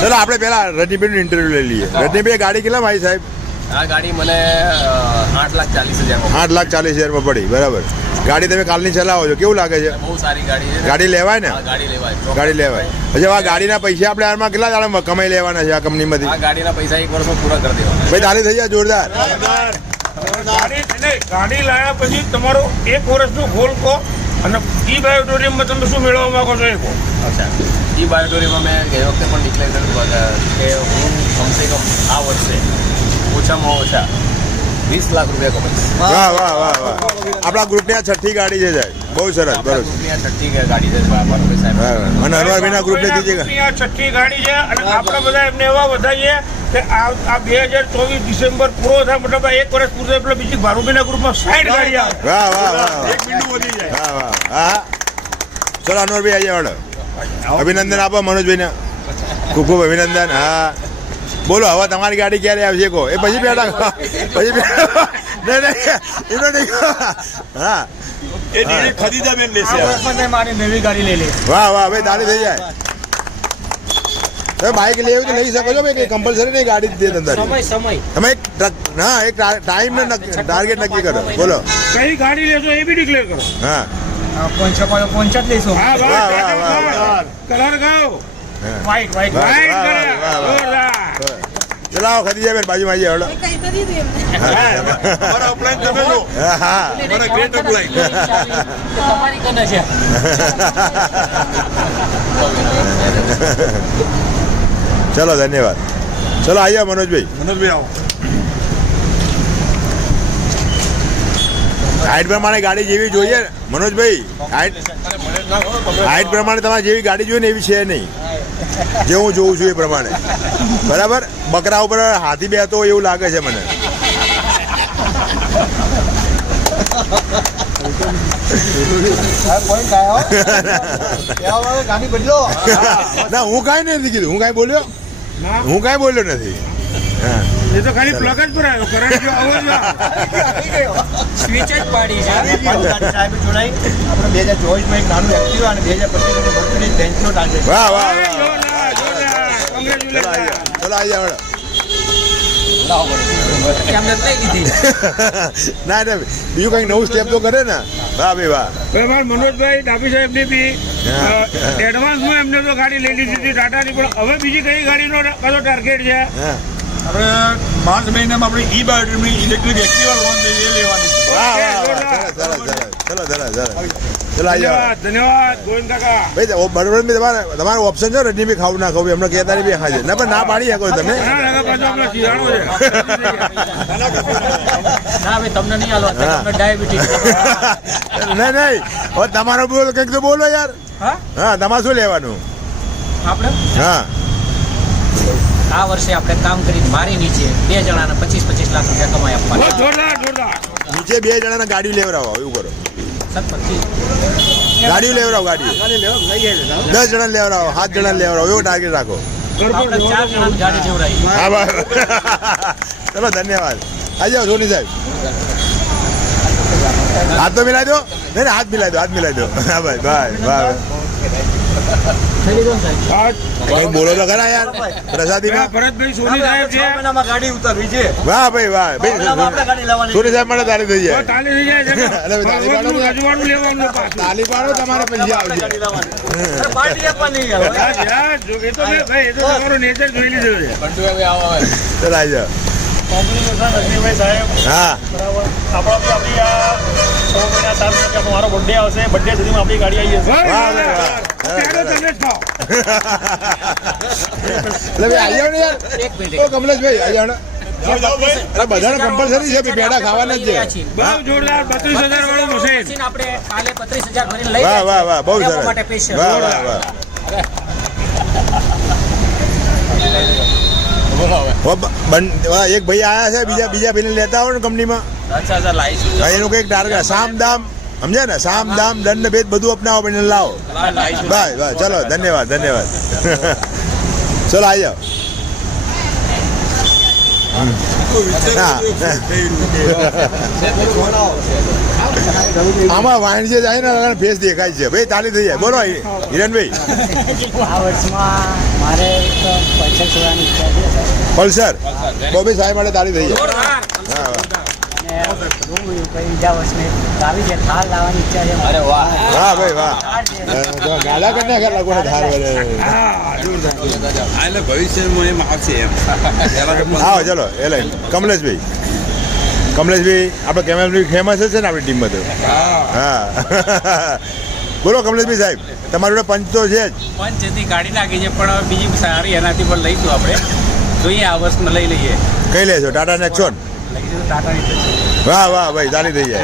ચલો આપણે પેલા રજનીભાઈ નું ઇન્ટરવ્યુ લઈ લઈએ. રજનીભાઈ ગાડી કેટલા આવી સાહેબ? આ ગાડી મને 8,40,000 8,40,000 પડી. બરાબર. ગાડી તમે કાલની ચલાવો છો, કેવું લાગે છે? બહુ સારી ગાડી છે. ગાડી લેવાય ને? ગાડી લેવાય. ગાડી લેવાય. પછી આ ગાડીના પૈસા આપણે આમાં કેટલા દાડા કમાઈ લેવાના છે આ કંપનીમાંથી? આ ગાડીના પૈસા 1 વર્ષમાં પૂરા કરી દેવાના. ભાઈ તાલી થઈ જાય જોરદાર. ગાડી લાયા પછી તમારો 1 વર્ષનું ગોલ કહો અને ઈ બાયોટોરિયમમાં તમે શું મેળવવા માંગો છો એ કહો. અચ્છા, ઈ બાયોટોરિયમમાં મેં ગઈ વખતે પણ ડિક્લેર કર્યું કે હું કમસે કમ આ વર્ષે ઓછામાં ઓછા 20 લાખ રૂપિયા કમાઈશ. વાહ વાહ વાહ વાહ. આપણા ગ્રુપની આ છઠ્ઠી ગાડી છે સાહેબ. બહુ સરસ. બરોબર. ગ્રુપની આ છઠ્ઠી ગાડી છે બારોભાઈ સાહેબ. અને અનવરભાઈના ગ્રુપને દીધી ગ્રુપની આ છઠ્ઠી ગાડી છે અને આપણે બધા એમને એવા વધારીએ કે આ 2024 ડિસેમ્બર પૂરો થાય મતલબ 1 વર્ષ પૂરું થાય એટલે બીજી બારોભાઈના ગ્રુપમાં 60 ગાડી આવે. વાહ વાહ વાહ. એક બિંદુ વધી જાય. વાહ વાહ. હા. ચલો અનવરભાઈ આવી જાવ. અભિનંદન આપો મનોજભાઈને. ખૂબ ખૂબ અભિનંદન. હા બોલો હવે તમારી ગાડી ક્યારે આવશે કહો. એ પછી બેઠા પછી હા એ ડીડી ખરીદા બેન લેશે. મારી નવી ગાડી લઈ લે. વાહ વાહ ભાઈ તાળી થઈ જાય. તમે બાઇક લેવી તો લઈ શકો છો ભાઈ, કમ્પલસરી નહીં ગાડી દે અંદર. સમય તમે એક ટાઈમ ને ટાર્ગેટ નક્કી કરો. બોલો કઈ ગાડી લેશો એ બી ડિક્લેર કરો. હા 55 લઈશું. હા વાહ, વાહ વાહ, વાહ. કલર ગાઓ. વ્હાઈટ વ્હાઈટ વાઈટ વાહ, કલર. વાહ, વાહ. જોરદાર. ચલાવો ખરીદે બેન બાજુમાં આવી જાવ. અમારા અપલાઈન તમે લો. હા અમારા ગ્રેટ અપલાઈન. તમારી કને છે. ચલો ધન્યવાદ. ચલો આવી જાઓ મનોજભાઈ. મનોજભાઈ આવો. હાઈટ પ્રમાણે ગાડી જેવી જોઈએ ને મનોજભાઈ. હાઈટ પ્રમાણે તમારે જેવી ગાડી જોઈએ ને એવી છે નહીં, જે હું જોઉં છું એ પ્રમાણે. બરાબર. બકરા ઉપર હાથી બેહતો હોય એવું લાગે છે મને. ના હું કાંઈ નથી કીધું. હું કાંઈ બોલ્યો નથી. હા એ તો ખાલી પ્લગ જ પર આવ્યો. કરંટ જો આવો સ્વિચ જ પાડી છે. સાહેબ જોડાઈ આપણે 2024 માં એક નાનું એક્ટિવ અને 2025 નું બર્થડે બેન્ચનો ટાર્ગેટ. વાહ વાહ વાહ. કોંગ્રેચ્યુલેશન. ચલો આવી જાઓ. ના ના બીજું કઈક નવું સ્ટેપ તો કરે ને. વાહ ભાઈ વાહ. અમારા મનોજભાઈ ડાભી સાહેબ ની બી એડવાન્સમાં એમને તો ગાડી લઈ લીધી હતી ટાટાની, પણ હવે બીજી કઈ ગાડીનો કયો ટાર્ગેટ છે? આપણે માર્ચ મહિનામાં આપણે ઈ બાયોટોરિયમની ઇલેક્ટ્રિક એક્ટિવા લોન લઈએ લેવાની. વાહ વાહ વાહ. સરસ સરસ. ચલો ચલો ચલો ચલો આવી જાઓ. ધન્યવાદ ગોવિંદ કાકા. ભાઈ બરોબર તમારો ઓપ્શન છે રજનીભાઈ ખાવું ના ખાવું એમને કહેતા બી ખાય છે. ના પણ ના પાડી શકો તમે. પાછો આપણે શિયાળો છે. ના ભાઈ તમને નહીં આલો, તમને ડાયાબિટીસ. નહીં નહીં હવે તમારો બોલો કંઈક તો બોલો યાર. હા તમારે શું લેવાનું? આપણે હા આ વર્ષે આપણે કામ કરી મારી નીચે 2 જણાને 25-25 લાખ રૂપિયા કમાઈ આપવાના. જોરદાર જોરદાર. નીચે 2 જણાને ગાડી લેવડાવો એવું કરો. ગાડીઓ લેવડાવો ગાડીઓ 10 જણા લેવડાવો 7 જણા લેવડાવો એવો ટાર્ગેટ રાખો. આપણે 4 જણાની ગાડી જેવડાવી. હા બસ. ચલો ધન્યવાદ. આવી જાઓ સોની સાહેબ. હાથ તો મિલાઈ દો. નહીં હાથ મિલાઈ દો. હા ભાઈ ભાઈ ભાઈ. કઈ બોલો તો ખરા યાર પ્રસાદીમાં. ભરતભાઈ સોની સાહેબ છે. ગાડી ઉતારવી છે. વાહ ભાઈ વાહ ભાઈ. સોની સાહેબ માટે તાળી થઈ જાય. તાલી થઈ જાય છે. અરે તાળી પાડો. રજવાડું લેવાનું પાછું. તાળી પાડો તમારે પૈસા આવશે. પાર્ટી આપવાની. એ તો ભાઈ એ તો તમારો નેચર જોઈ લીધો છે. ચલ આવી જાઓ. રજનીભાઈ સાહેબ. હા આપણી આ 6 મહિના 7 મહિના મારો બર્થડે આવશે. બર્થડે સુધીમાં આપણી ગાડી આવી જશે. વાહ ભાઈ વાહ. પેડો તમે જ ખાઓ. એટલે ભાઈ આવી જાઓ ને યાર. ઓ કમલેશભાઈ આવી જાઓ ને. અરે બધાને કમ્પલસરી છે પેડા ખાવાના જ છે. બહુ જોરદાર 32,000 વાળો મશીન. આપણે કાલે 35,000 ભરીને લઈ વાહ વાહ વાહ બહુ સરસ. માટે સ્પેશિયલ. વાહ વાહ વાહ. એક ભાઈ આયા છે બીજા ભાઈને લેતા હોય ને કંપનીમાં. એનું કઈક ટાર્ગેટ સામ દામ સમજે ને. સામ દામ દંડ ભેદ બધું અપનાવો પછી લાવો. બસ બસ ચલો ધન્યવાદ. ચલો આવી જાઓ. આમાં વાણિજ્ય જાય ને ફેસ દેખાય છે ભાઈ. તાલી થઈ જાય. બોલો હિરેનભાઈ. આ વર્ષમાં મારે એક પલ્સર છોડવાની ઈચ્છા છે પલ્સર બોબી સાહેબ માટે તાલી થઈ જાય. અને બીજા વર્ષને લાવી છે થાર લાવવાની ઈચ્છા છે. અરે વાહ વાહ ભાઈ વાહ. ગાલા કરીને ઘર લાગવાને ધાર વડે. એટલે ભવિષ્યમાં એમ આવશે એમ. આવો ચલો એ લઈ કમલેશભાઈ. કમલેશભાઈ આપણે કેમેરા ફેમસ છે ને આપણી ટીમમાં તો. હા બોલો કમલેશભાઈ સાહેબ, તમારી જોડે પંચ તો છે જ. પંચથી ગાડી નાખી છે પણ બીજી સારી એનાથી પણ લઈશું આપણે. જોઈએ આ વર્ષમાં લઈ લઈએ. કઈ લેશો? ટાટા નેક્સોન. લઈશું ટાટાની. વાહ વાહ ભાઈ તાલી થઈ જાય.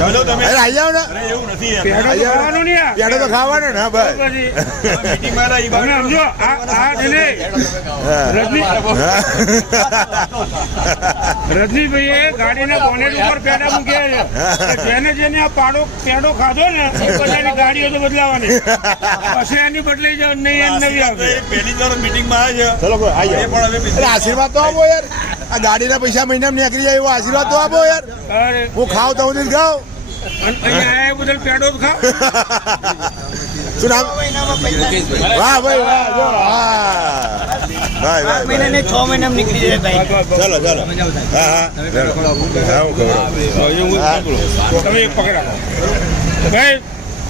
ચાલો તમે અરે આવી જાઓ ને. અરે એવું નથી યાર. પેડો તો ખાવાનો ને. હા બસ. મીટિંગ માં ઈ બાને સમજો આ છે ને રજનીભાઈએ ગાડીના બોનેટ ઉપર પેડા મૂક્યા છે. જેને જેને આ પેડો ખાધો ને એ બધાની ગાડીઓ તો બદલાવાની. પછી એની બદલાઈ જાય નહીં નવી આવશે. પહેલી વાર મીટિંગ માં આવે છે. ચલો આવી એ પણ હવે જાઓ. આશીર્વાદ તો આપો યાર. આ ગાડીના પૈસા મહિનામાં નીકળી જાય એવો આશીર્વાદ તો આપો યાર. હું ખાવ તો હું ખાવ. અહીંયા આયા બદલ પેડો જ ખાવ. શું નામ? વાહ ભાઈ વાહ. જો હા ભાઈ મહિનાને 6 મહિનામાં નીકળી જાય ભાઈ. ચલો ચલો. હા હા તમે એક પકડ રાખો ભાઈ.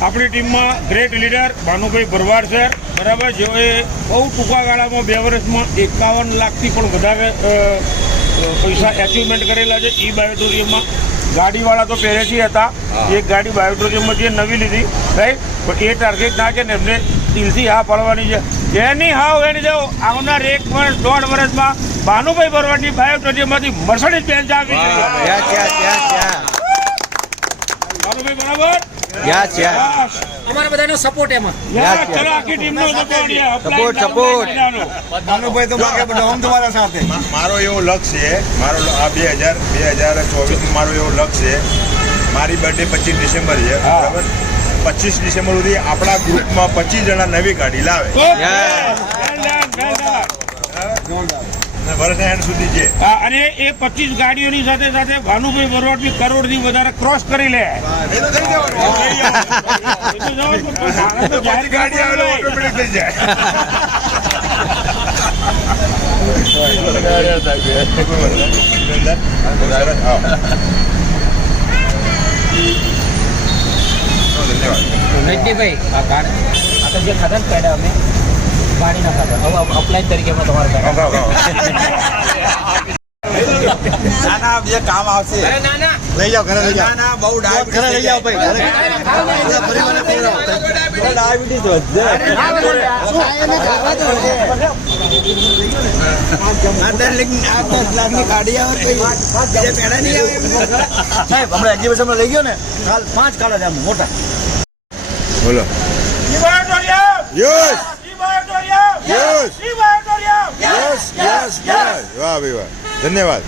આપણી ટીમમાં ગ્રેટ લીડર ભાનુભાઈ ભરવાડ છે, બરાબર, જેઓએ બહુ ટૂંકા ગાળામાં 2 વર્ષમાં 51 લાખથી પણ વધારે પૈસા એચિવમેન્ટ કરેલા છે. ઈ બાયોટોરિયમમાં ગાડીવાળા તો પહેલેથી હતા. એક ગાડી બાયોટોરિયમમાં જે નવી લીધી રાઈટ, પણ એ ટાર્ગેટ ના છે ને એમને દિલથી હા પાડવાની છે. એની હાવ એની જાઓ આવનાર 1.5 વર્ષમાં ભાનુભાઈ ભરવાડની બાયોટોરિયમમાંથી મર્સિડીઝ બેન્ઝ આવી છે. ભાનુભાઈ બરાબર. અમારા બધાનો સપોર્ટ એમાં. ચલો આખી ટીમનો સપોર્ટ. ભાનુભાઈ તો માગે બધા હમ તમારા સાથે. મારો એવો લક્ષ્ય છે, મારો આ 2024 મારો એવો લક્ષ્ય છે. મારી બર્થડે 25 ડિસેમ્બર છે, બરાબર. 25 ડિસેમ્બર સુધી આપણા ગ્રુપમાં 25 જણા નવી ગાડી લાવે. વર્ષના એન્ડ સુધી છે. અને એ 25 ગાડીઓની સાથે સાથે ભાનુભાઈ ભરવાડની કરોડથી વધારે ક્રોસ કરી લે. ગાડી આવે ઓટોમેટિક થઈ જાય. રજનીભાઈ આ તો જે ખાધા ને પેડા અમે પાણી ના ખાધા, હવે અપ્લાય તરીકે તમારે ના ના બીજા કામ આવશે. લઈ જાઓ ઘરે લઈ જાઓ. ના બહુ ઘરે લઈ જાઓ ભાઈ. ડાયાબિટીસ સાહેબ હમણાં એક્ઝિબિશનમાં લઈ ગયો ને, કાલ 5 કાળા જામ મોટા. બોલો. Yes yes yes. વાહ ભાઈ વાહ. ધન્યવાદ.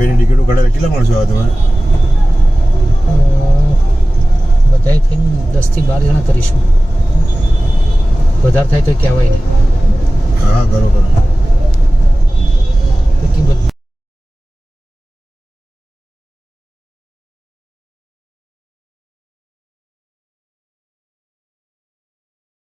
બોમ્બેની ટિકિટો કઢાવી કેટલા માણસો આવે તમારે? બધાય થઈને 10 થી 12 જણા કરીશું. વધારે થાય તો કહેવાય નહીં. હા કરો કરો.